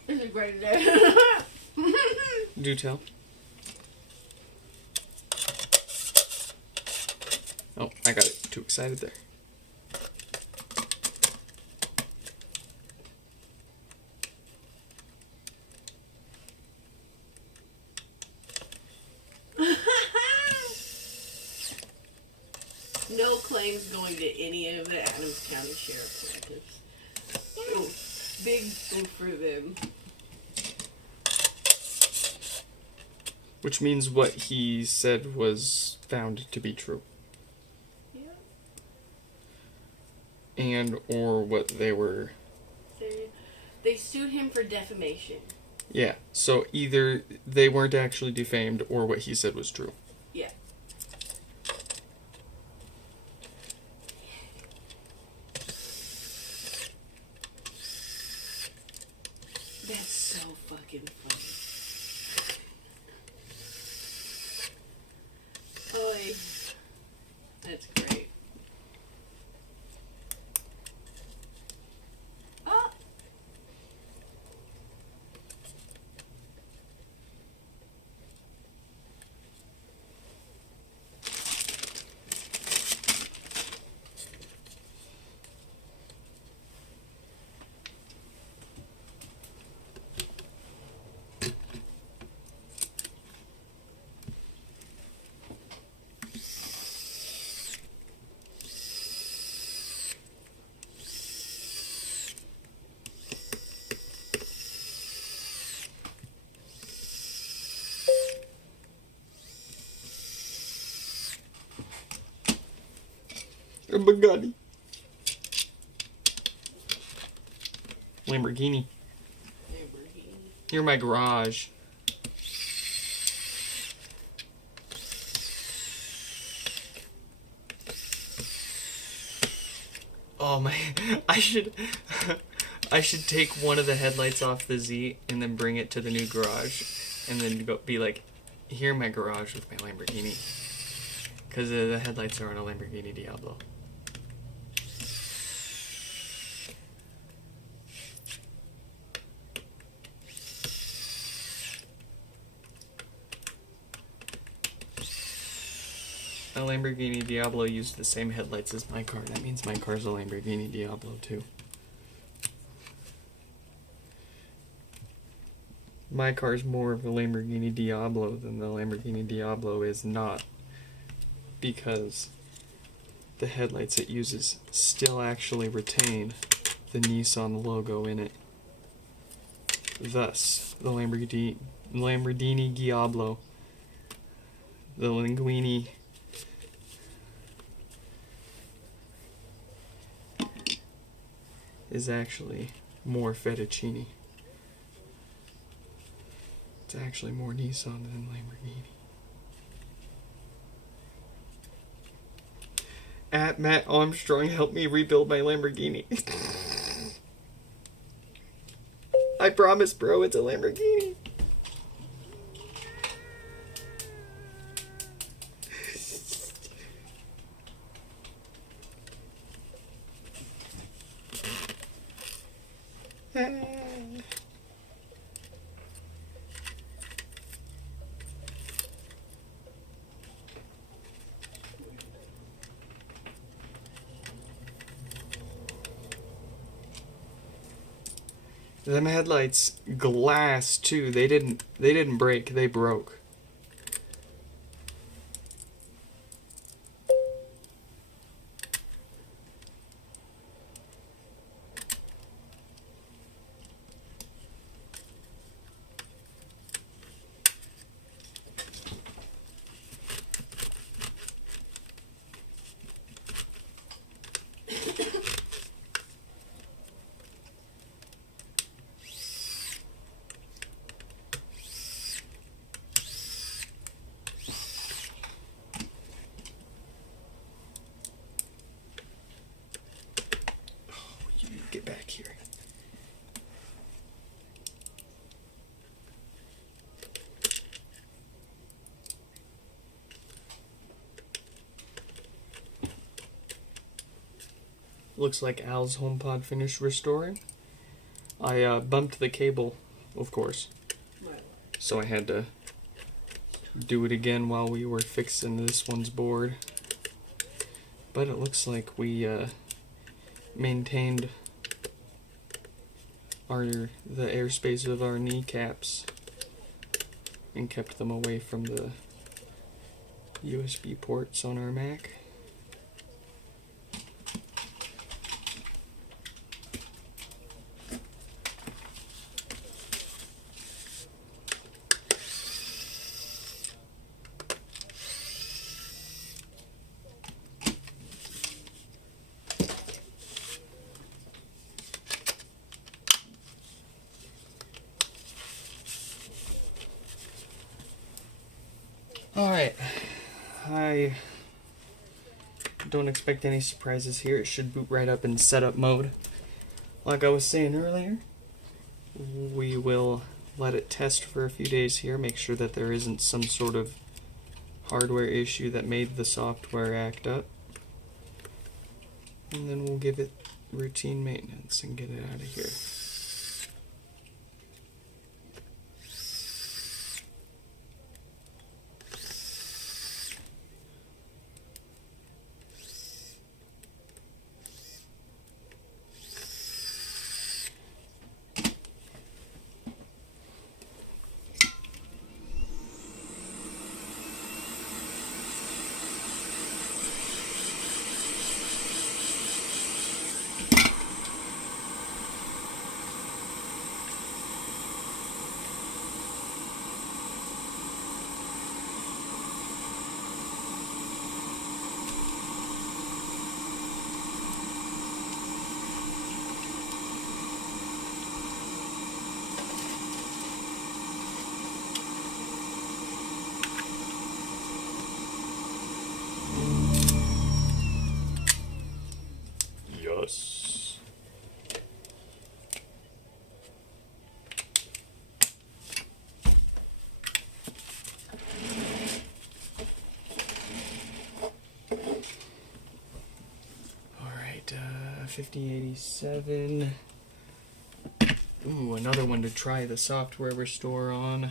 This is great today. Do tell. Oh, I got too excited there. No claims going to any of the Adams County Sheriff's Detectives. Oh, big oof for them. Which means what he said was found to be true. Yeah. And or what they were... They sued him for defamation. Yeah, so either they weren't actually defamed or what he said was true. Yeah. That's so fucking funny. Oy. That's great. Ah. A Bugatti. Lamborghini. Here in my garage. Oh my, I should take one of the headlights off the Z and then bring it to the new garage and then go be like, here in my garage with my Lamborghini. Because the headlights are on a Lamborghini Diablo. A Lamborghini Diablo used the same headlights as my car. That means my car's a Lamborghini Diablo too. My car's more of a Lamborghini Diablo than the Lamborghini Diablo is not. Because the headlights it uses still actually retain the Nissan logo in it. Thus, the Lamborghini Diablo, the Linguini is actually more fettuccine. It's actually more Nissan than Lamborghini. At Matt Armstrong, help me rebuild my Lamborghini. I promise, bro, it's a Lamborghini. Them headlights, glass too. They didn't break. They broke. looks like Al's HomePod finished restoring. I bumped the cable, of course, so I had to do it again while we were fixing this one's board. But it looks like we maintained the airspace of our kneecaps and kept them away from the USB ports on our Mac. Alright, I don't expect any surprises here. It should boot right up in setup mode. Like I was saying earlier, we will let it test for a few days here, make sure that there isn't some sort of hardware issue that made the software act up. And then we'll give it routine maintenance and get it out of here. Yes. Alright, 5087. Ooh, another one to try the software restore on.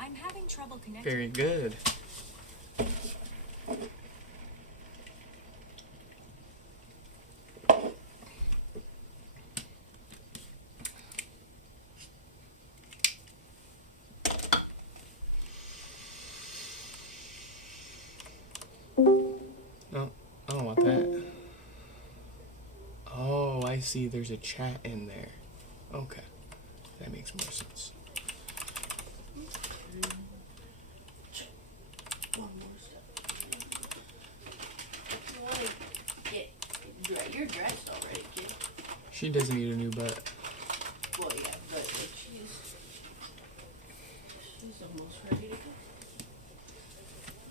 I'm having trouble connecting. Very good. No, I don't want that. Oh, I see. There's a chat in there. Okay. That makes more sense. One more stuff. You want to get... You're dressed already, kid. She doesn't need a new butt. Well, yeah, but like, she's almost ready to go.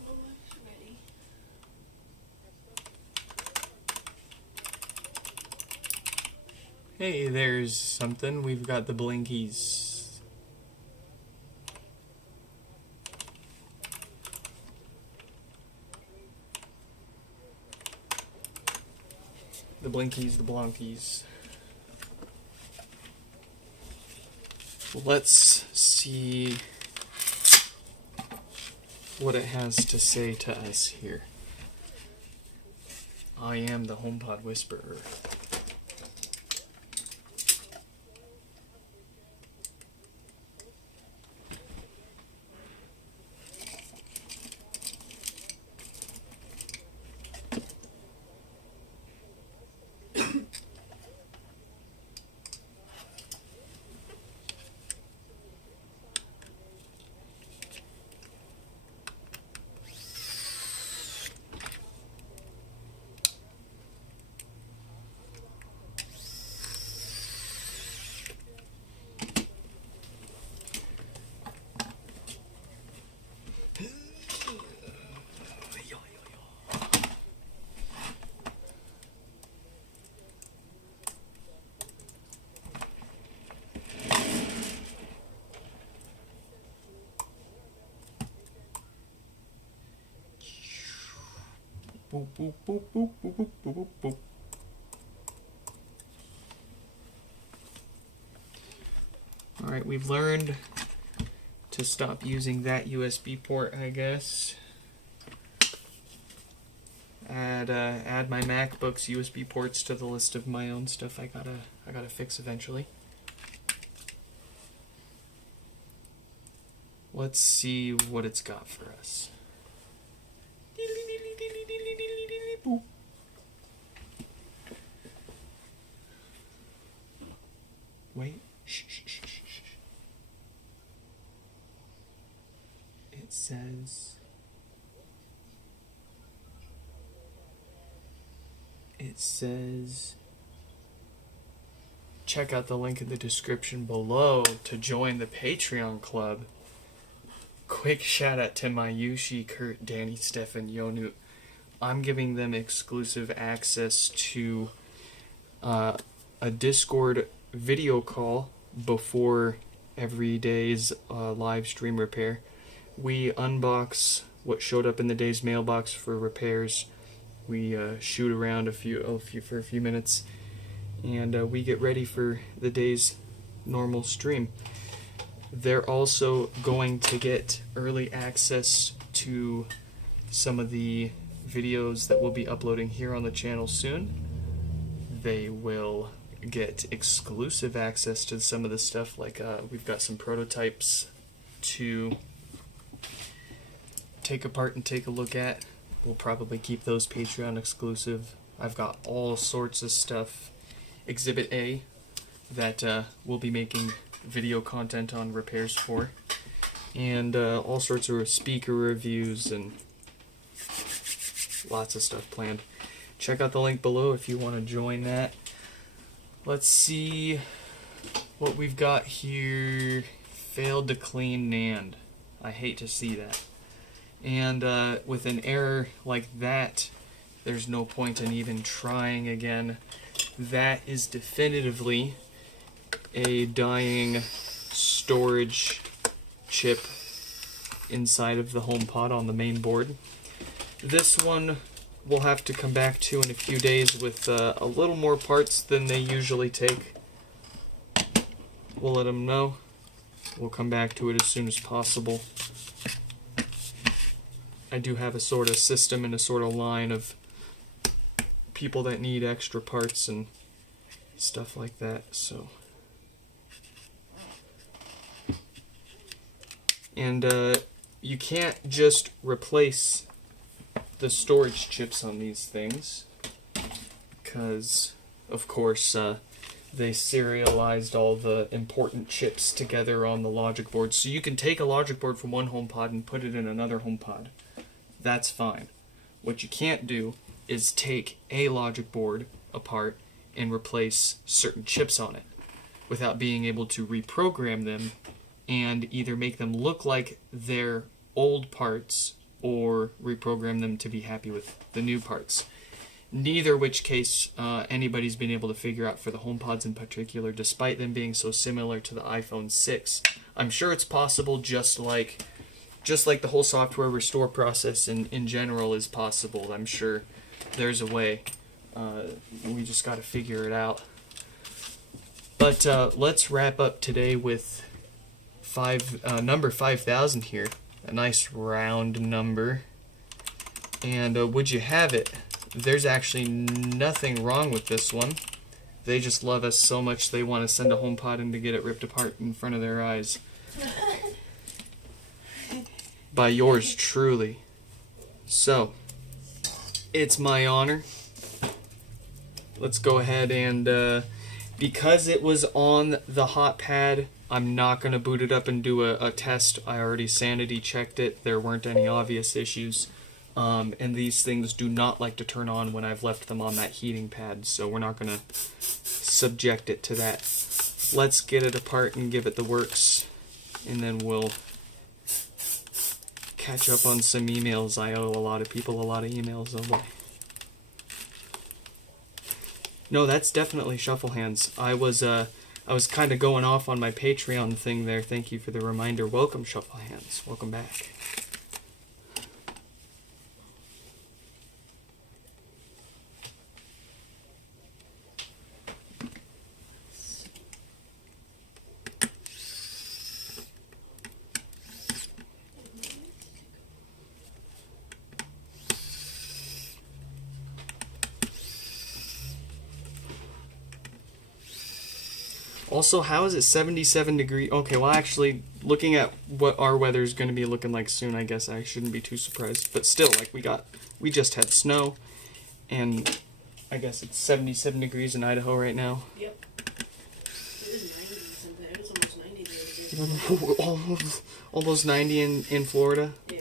Almost ready. Hey, there's something. We've got the blinkies. The blinkies, the blonkies. Let's see what it has to say to us here. I am the HomePod Whisperer. Boop, boop, boop, boop, boop, boop, boop, boop, boop. Alright, we've learned to stop using that USB port, I guess. Add my MacBook's USB ports to the list of my own stuff I gotta fix eventually. Let's see what it's got for us. Wait. Shh, shh, shh, shh, shh. It says check out the link in the description below to join the Patreon club. Quick shout out to Mayushi, Kurt, Danny, Stefan, Yonu. I'm giving them exclusive access to a Discord video call before every day's live stream repair. We unbox what showed up in the day's mailbox for repairs. We shoot around for a few minutes, and we get ready for the day's normal stream. They're also going to get early access to some of the videos that we'll be uploading here on the channel soon. They will get exclusive access to some of the stuff, like we've got some prototypes to take apart and take a look at. We'll probably keep those Patreon exclusive. I've got all sorts of stuff, Exhibit A, that we'll be making video content on repairs for, and all sorts of speaker reviews and lots of stuff planned. Check out the link below if you want to join that. Let's see what we've got here. Failed to clean NAND. I hate to see that. And with an error like that, there's no point in even trying again. That is definitively a dying storage chip inside of the HomePod on the main board. This one we'll have to come back to in a few days with a little more parts than they usually take. We'll let them know. We'll come back to it as soon as possible. I do have a sort of system and a sort of line of people that need extra parts and stuff like that, so. And you can't just replace the storage chips on these things, because of course they serialized all the important chips together on the logic board. So you can take a logic board from one HomePod and put it in another HomePod. That's fine. What you can't do is take a logic board apart and replace certain chips on it without being able to reprogram them and either make them look like their old parts or reprogram them to be happy with the new parts. Neither which case anybody's been able to figure out for the HomePods in particular, despite them being so similar to the iPhone 6. I'm sure it's possible, just like the whole software restore process in general is possible. I'm sure there's a way. We just got to figure it out. But let's wrap up today with number 5,000 here. A nice round number. And would you have it? There's actually nothing wrong with this one. They just love us so much they want to send a HomePod in to get it ripped apart in front of their eyes. By yours truly. So, it's my honor. Let's go ahead and, because it was on the hot pad, I'm not going to boot it up and do a test. I already sanity checked it. There weren't any obvious issues. And these things do not like to turn on when I've left them on that heating pad, so we're not going to subject it to that. Let's get it apart and give it the works, and then we'll catch up on some emails. I owe a lot of people a lot of emails. Oh boy. No, that's definitely Shuffle Hands. I was kind of going off on my Patreon thing there. Thank you for the reminder. Welcome, Shuffle Hands. Welcome back. Also, how is it 77 degrees? Okay, well, actually, looking at what our weather is going to be looking like soon, I guess I shouldn't be too surprised. But still, like, we just had snow, and I guess it's 77 degrees in Idaho right now. Yep. It was 90 something. It was almost 90 the other day. Almost 90 in Florida. Yeah.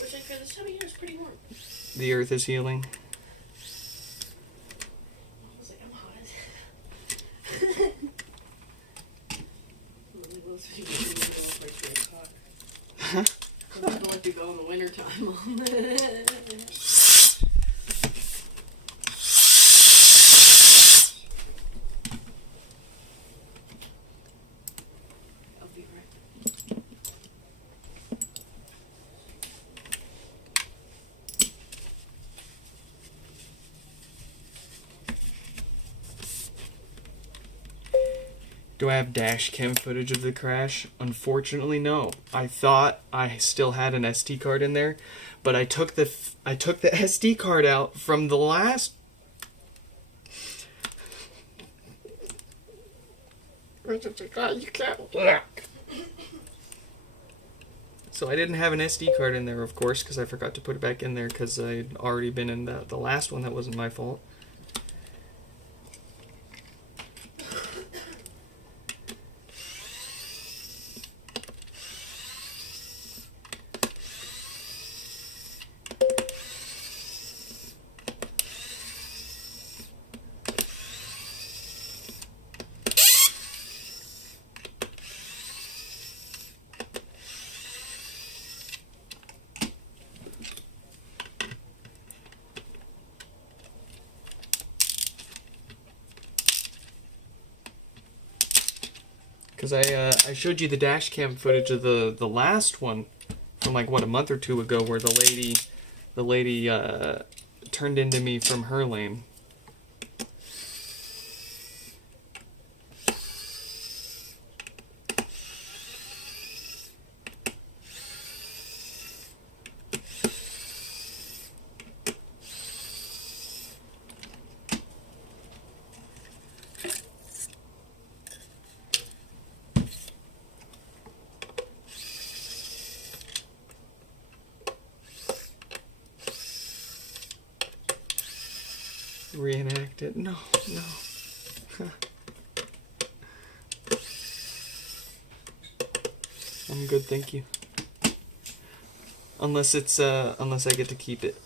Which, like, for this time of year is pretty warm. The earth is healing. I was like, I'm hot. Really will see you in the middle of like 3 o'clock. Huh? I'm going to go in the wintertime. I'll be right. Do I have dash cam footage of the crash? Unfortunately, no. I thought I still had an SD card in there, but I took the SD card out from the last. You can't. So I didn't have an SD card in there, of course, because I forgot to put it back in there because I'd already been in the last one. That wasn't my fault. Because I showed you the dash cam footage of the last one from like what, a month or two ago, where the lady turned into me from her lane. Reenact it. No. I'm good, thank you. Unless I get to keep it.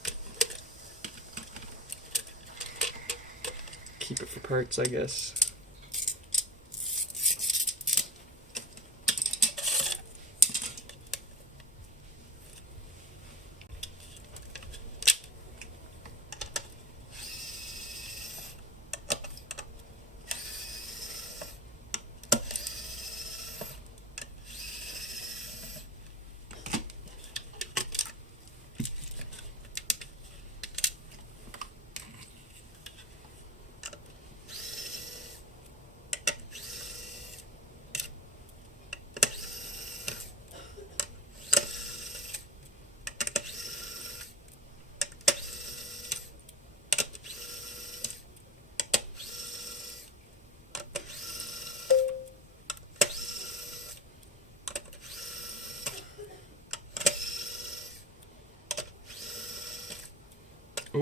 Keep it for parts, I guess.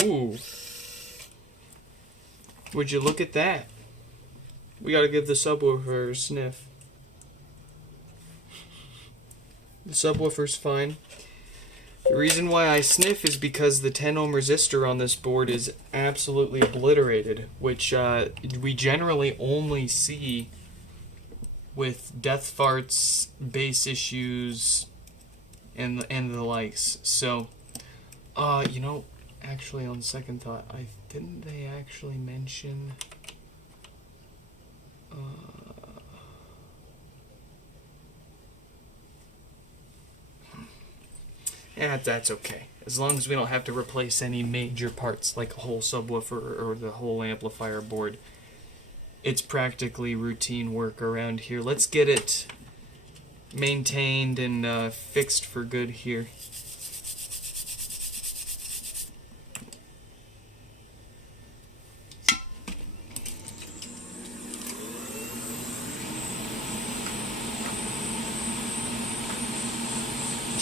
Ooh. Would you look at that? We gotta give the subwoofer a sniff. The subwoofer's fine. The reason why I sniff is because the 10 ohm resistor on this board is absolutely obliterated, which we generally only see with death farts, bass issues, and the likes. So, you know, actually, on second thought, didn't they actually mention yeah, that's okay. As long as we don't have to replace any major parts like a whole subwoofer or the whole amplifier board, it's practically routine work around here. Let's get it maintained and fixed for good here.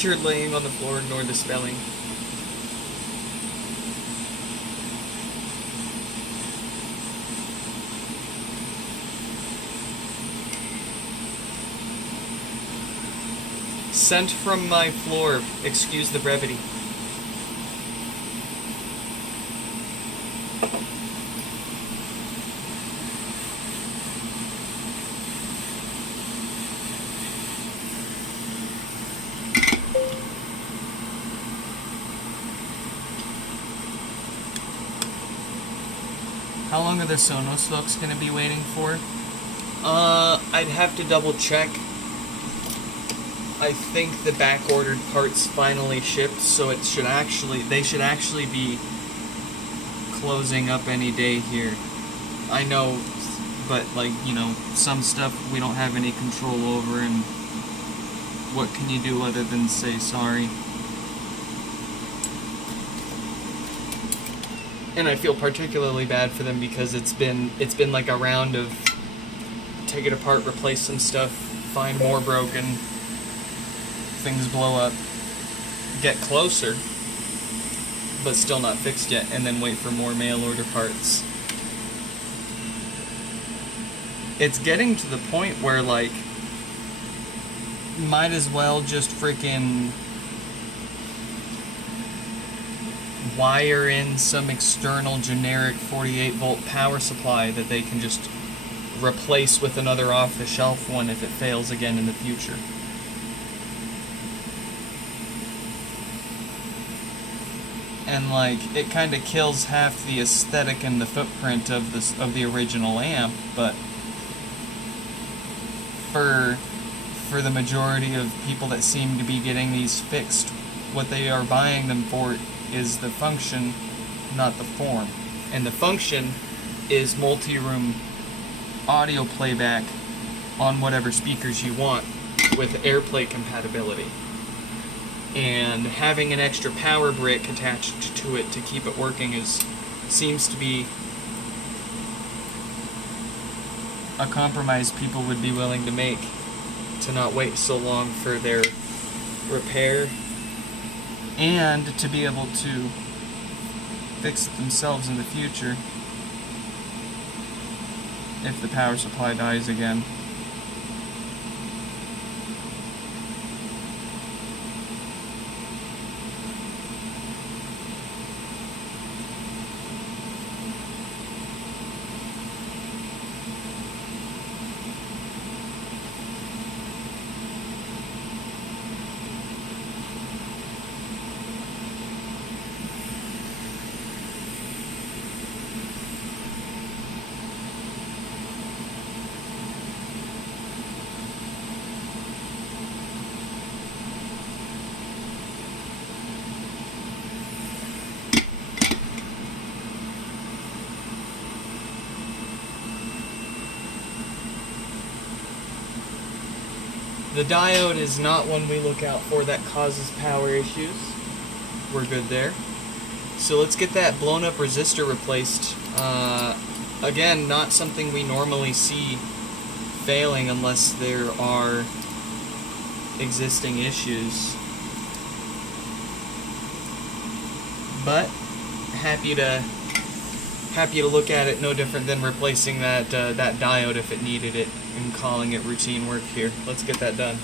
You're laying on the floor, ignore the spelling. Sent from my floor, excuse the brevity. How long are the Sonos folks going to be waiting for? I'd have to double check. I think the back-ordered parts finally shipped, so they should actually be closing up any day here. I know, but some stuff we don't have any control over, and what can you do other than say sorry? And I feel particularly bad for them because it's been like a round of take it apart, replace some stuff, find more broken, things blow up, get closer, but still not fixed yet, and then wait for more mail order parts. It's getting to the point where might as well just freaking wire in some external generic 48 volt power supply that they can just replace with another off-the-shelf one if it fails again in the future. And it kind of kills half the aesthetic and the footprint of the original amp, but for the majority of people that seem to be getting these fixed, what they are buying them for is the function, not the form. And the function is multi-room audio playback on whatever speakers you want with AirPlay compatibility. And having an extra power brick attached to it to keep it working seems to be a compromise people would be willing to make, to not wait so long for their repair and to be able to fix it themselves in the future if the power supply dies again. The diode is not one we look out for that causes power issues. We're good there. So let's get that blown up resistor replaced. Again, not something we normally see failing unless there are existing issues. But happy to look at it, no different than replacing that diode if it needed it, and calling it routine work here. Let's get that done.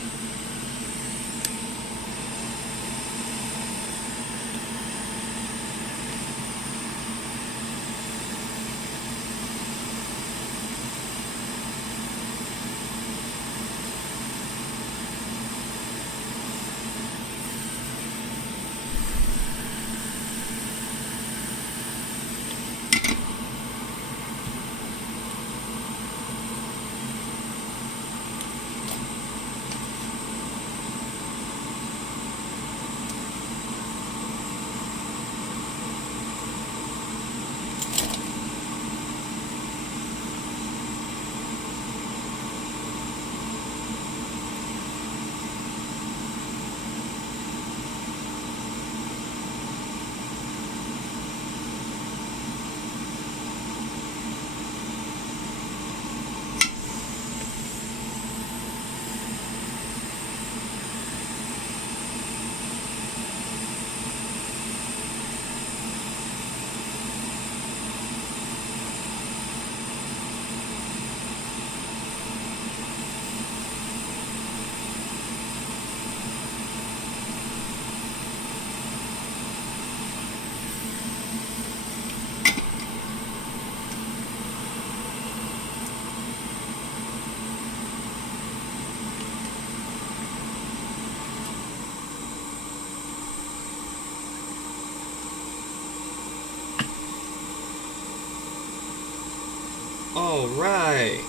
All right.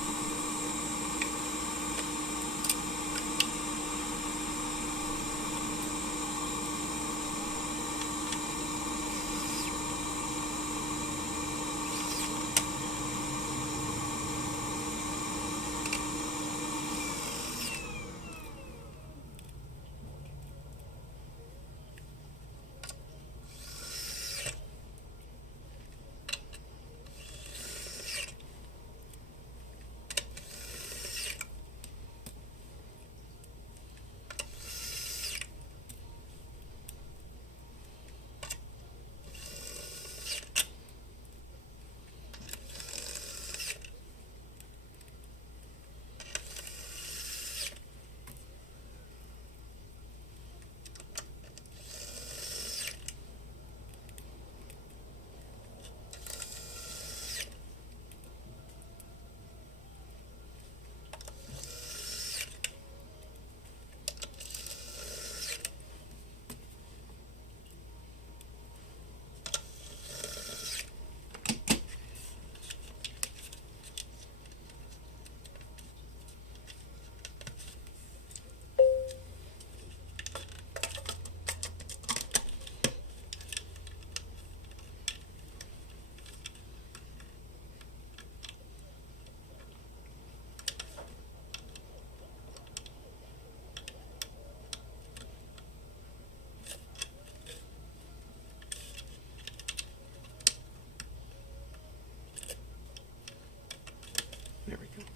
There we go.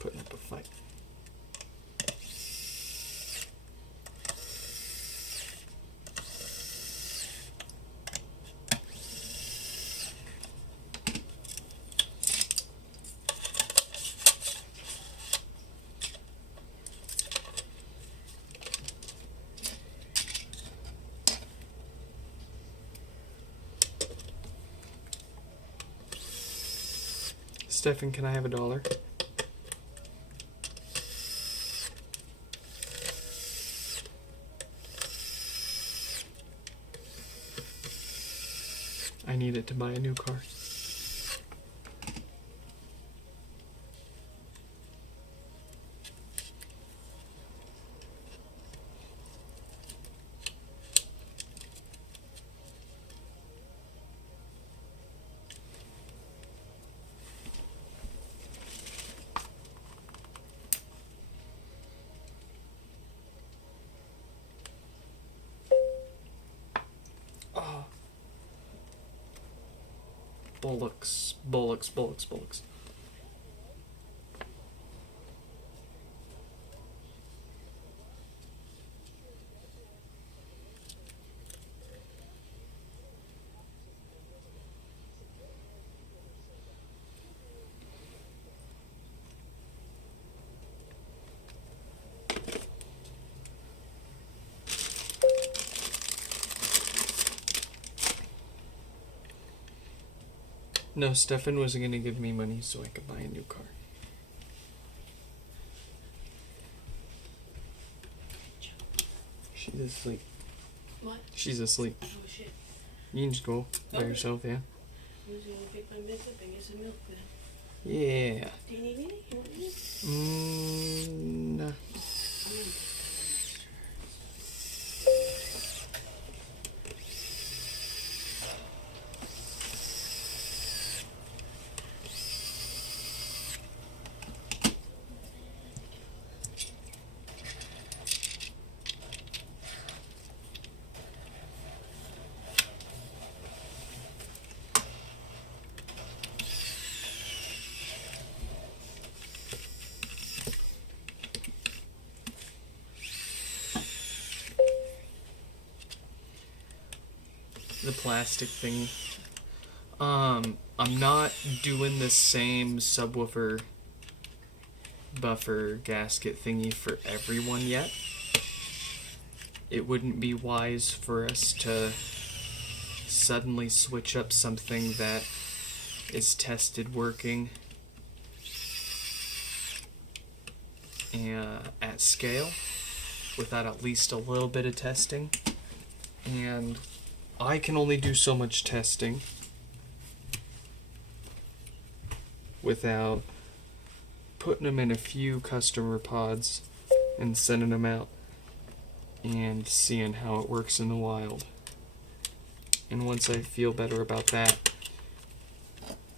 Putting up a fight. Stefan, can I have $1? I need it to buy a new car. Bollocks, bollocks, bollocks, bollocks. No, Stefan wasn't going to give me money so I could buy a new car. She's asleep. What? She's asleep. Oh shit. You can just go by Okay. yourself, yeah? I'm just gonna pick my meds up and get some milk then. Yeah. Do you need any? You want any? Nah. I'm gonna The plastic thingy. I'm not doing the same subwoofer buffer gasket thingy for everyone yet. It wouldn't be wise for us to suddenly switch up something that is tested working at scale without at least a little bit of testing. And I can only do so much testing. without putting them in a few customer pods and sending them out and seeing how it works in the wild. And once I feel better about that,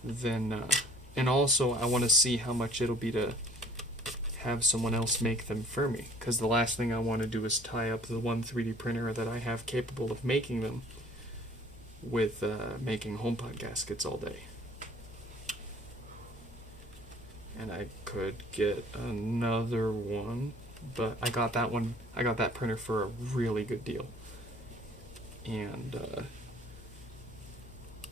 then and also I want to see how much it'll be to have someone else make them for me, because the last thing I want to do is tie up the one 3D printer that I have capable of making them with making HomePod gaskets all day. And I could get another one, but I got that printer for a really good deal. And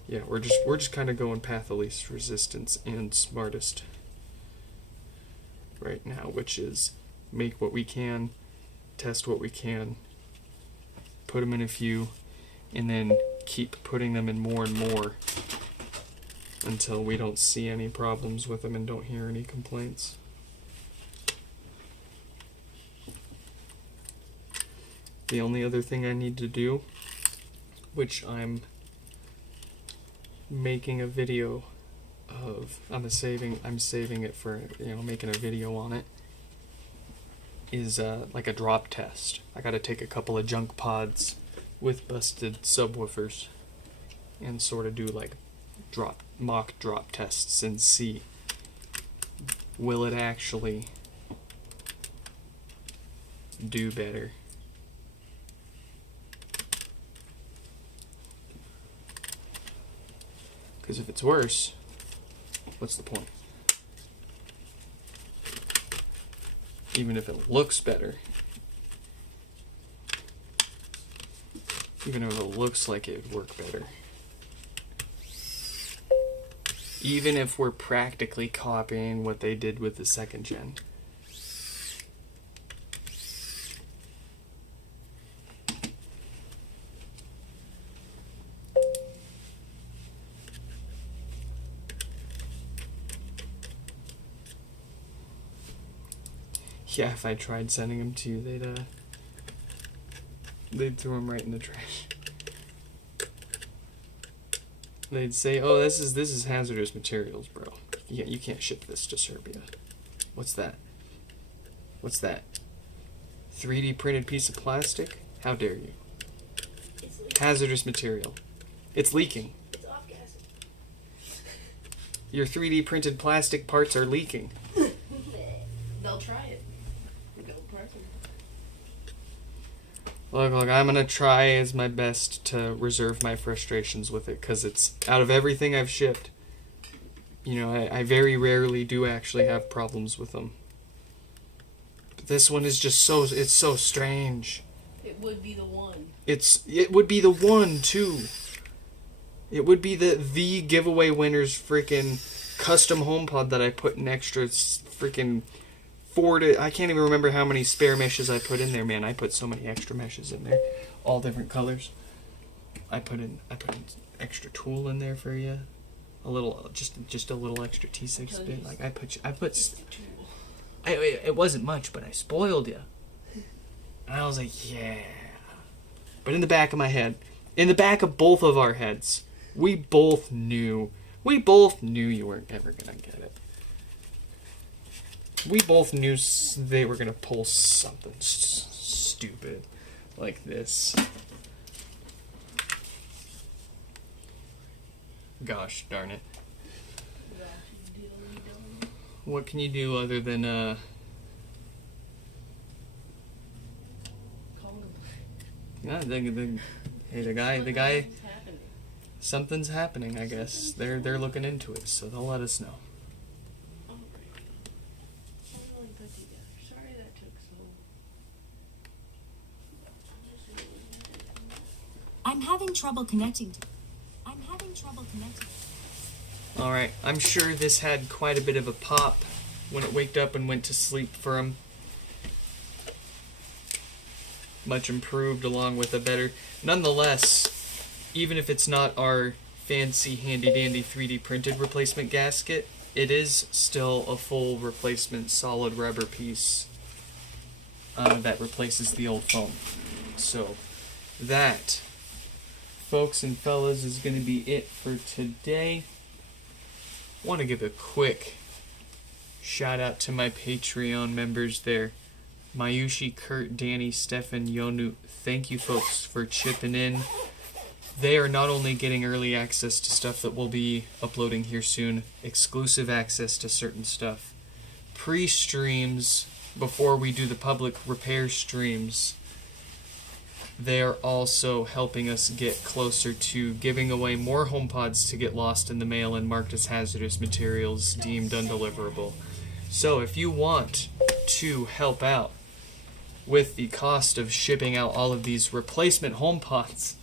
yeah, we're just kind of going path of least resistance and smartest right now, which is make what we can, test what we can, put them in a few, and then keep putting them in more and more until we don't see any problems with them and don't hear any complaints. The only other thing I need to do, which I'm making a video of, I'm saving it for, making a video on it, is like a drop test. I gotta take a couple of junk pods with busted subwoofers and sort of do like mock drop tests and see, will it actually do better? Because if it's worse, what's the point? Even if it looks better, even if it looks like it would work better, even if we're practically copying what they did with the second gen, yeah, if I tried sending them to you, they'd throw them right in the trash. They'd say, "Oh, this is hazardous materials, bro. You can't ship this to Serbia." What's that? What's that? 3D printed piece of plastic? How dare you? It's leaking. Hazardous material. It's leaking. It's off gas. Your 3D printed plastic parts are leaking. They'll try it. Go press them. Look, I'm gonna try as my best to reserve my frustrations with it, because it's, out of everything I've shipped, I very rarely do actually have problems with them. But this one is just it's so strange. It would be the one. It would be the one, too. It would be the giveaway winner's freaking custom HomePod that I put in extra freaking I can't even remember how many spare meshes I put in there, man. I put so many extra meshes in there, all different colors. I put in extra tool in there for you, a little, just a little extra T6 bit. Like it wasn't much, but I spoiled you. And I was like, yeah. But in the back of my head, in the back of both of our heads, we both knew you weren't ever gonna get it. We both knew they were gonna pull something stupid like this. Gosh darn it. What can you do other than yeah, the guy something's happening, I guess. They're looking into it, so they'll let us know. I'm having trouble connecting. Alright, I'm sure this had quite a bit of a pop when it waked up and went to sleep for him. Much improved, along with a better... Nonetheless, even if it's not our fancy handy-dandy 3D printed replacement gasket, it is still a full replacement solid rubber piece that replaces the old foam. So, that, folks and fellas, is going to be it for today. want to give a quick shout out to my Patreon members there. Mayushi, Kurt, Danny, Stefan, Yonu. Thank you folks for chipping in. They are not only getting early access to stuff that we'll be uploading here soon, exclusive access to certain stuff, pre-streams before we do the public repair streams. They're also helping us get closer to giving away more HomePods to get lost in the mail and marked as hazardous materials deemed undeliverable. So if you want to help out with the cost of shipping out all of these replacement HomePods,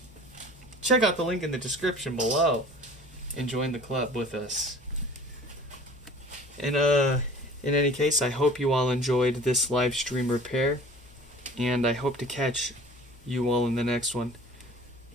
check out the link in the description below and join the club with us. And in any case, I hope you all enjoyed this live stream repair, and I hope to catch you all in the next one.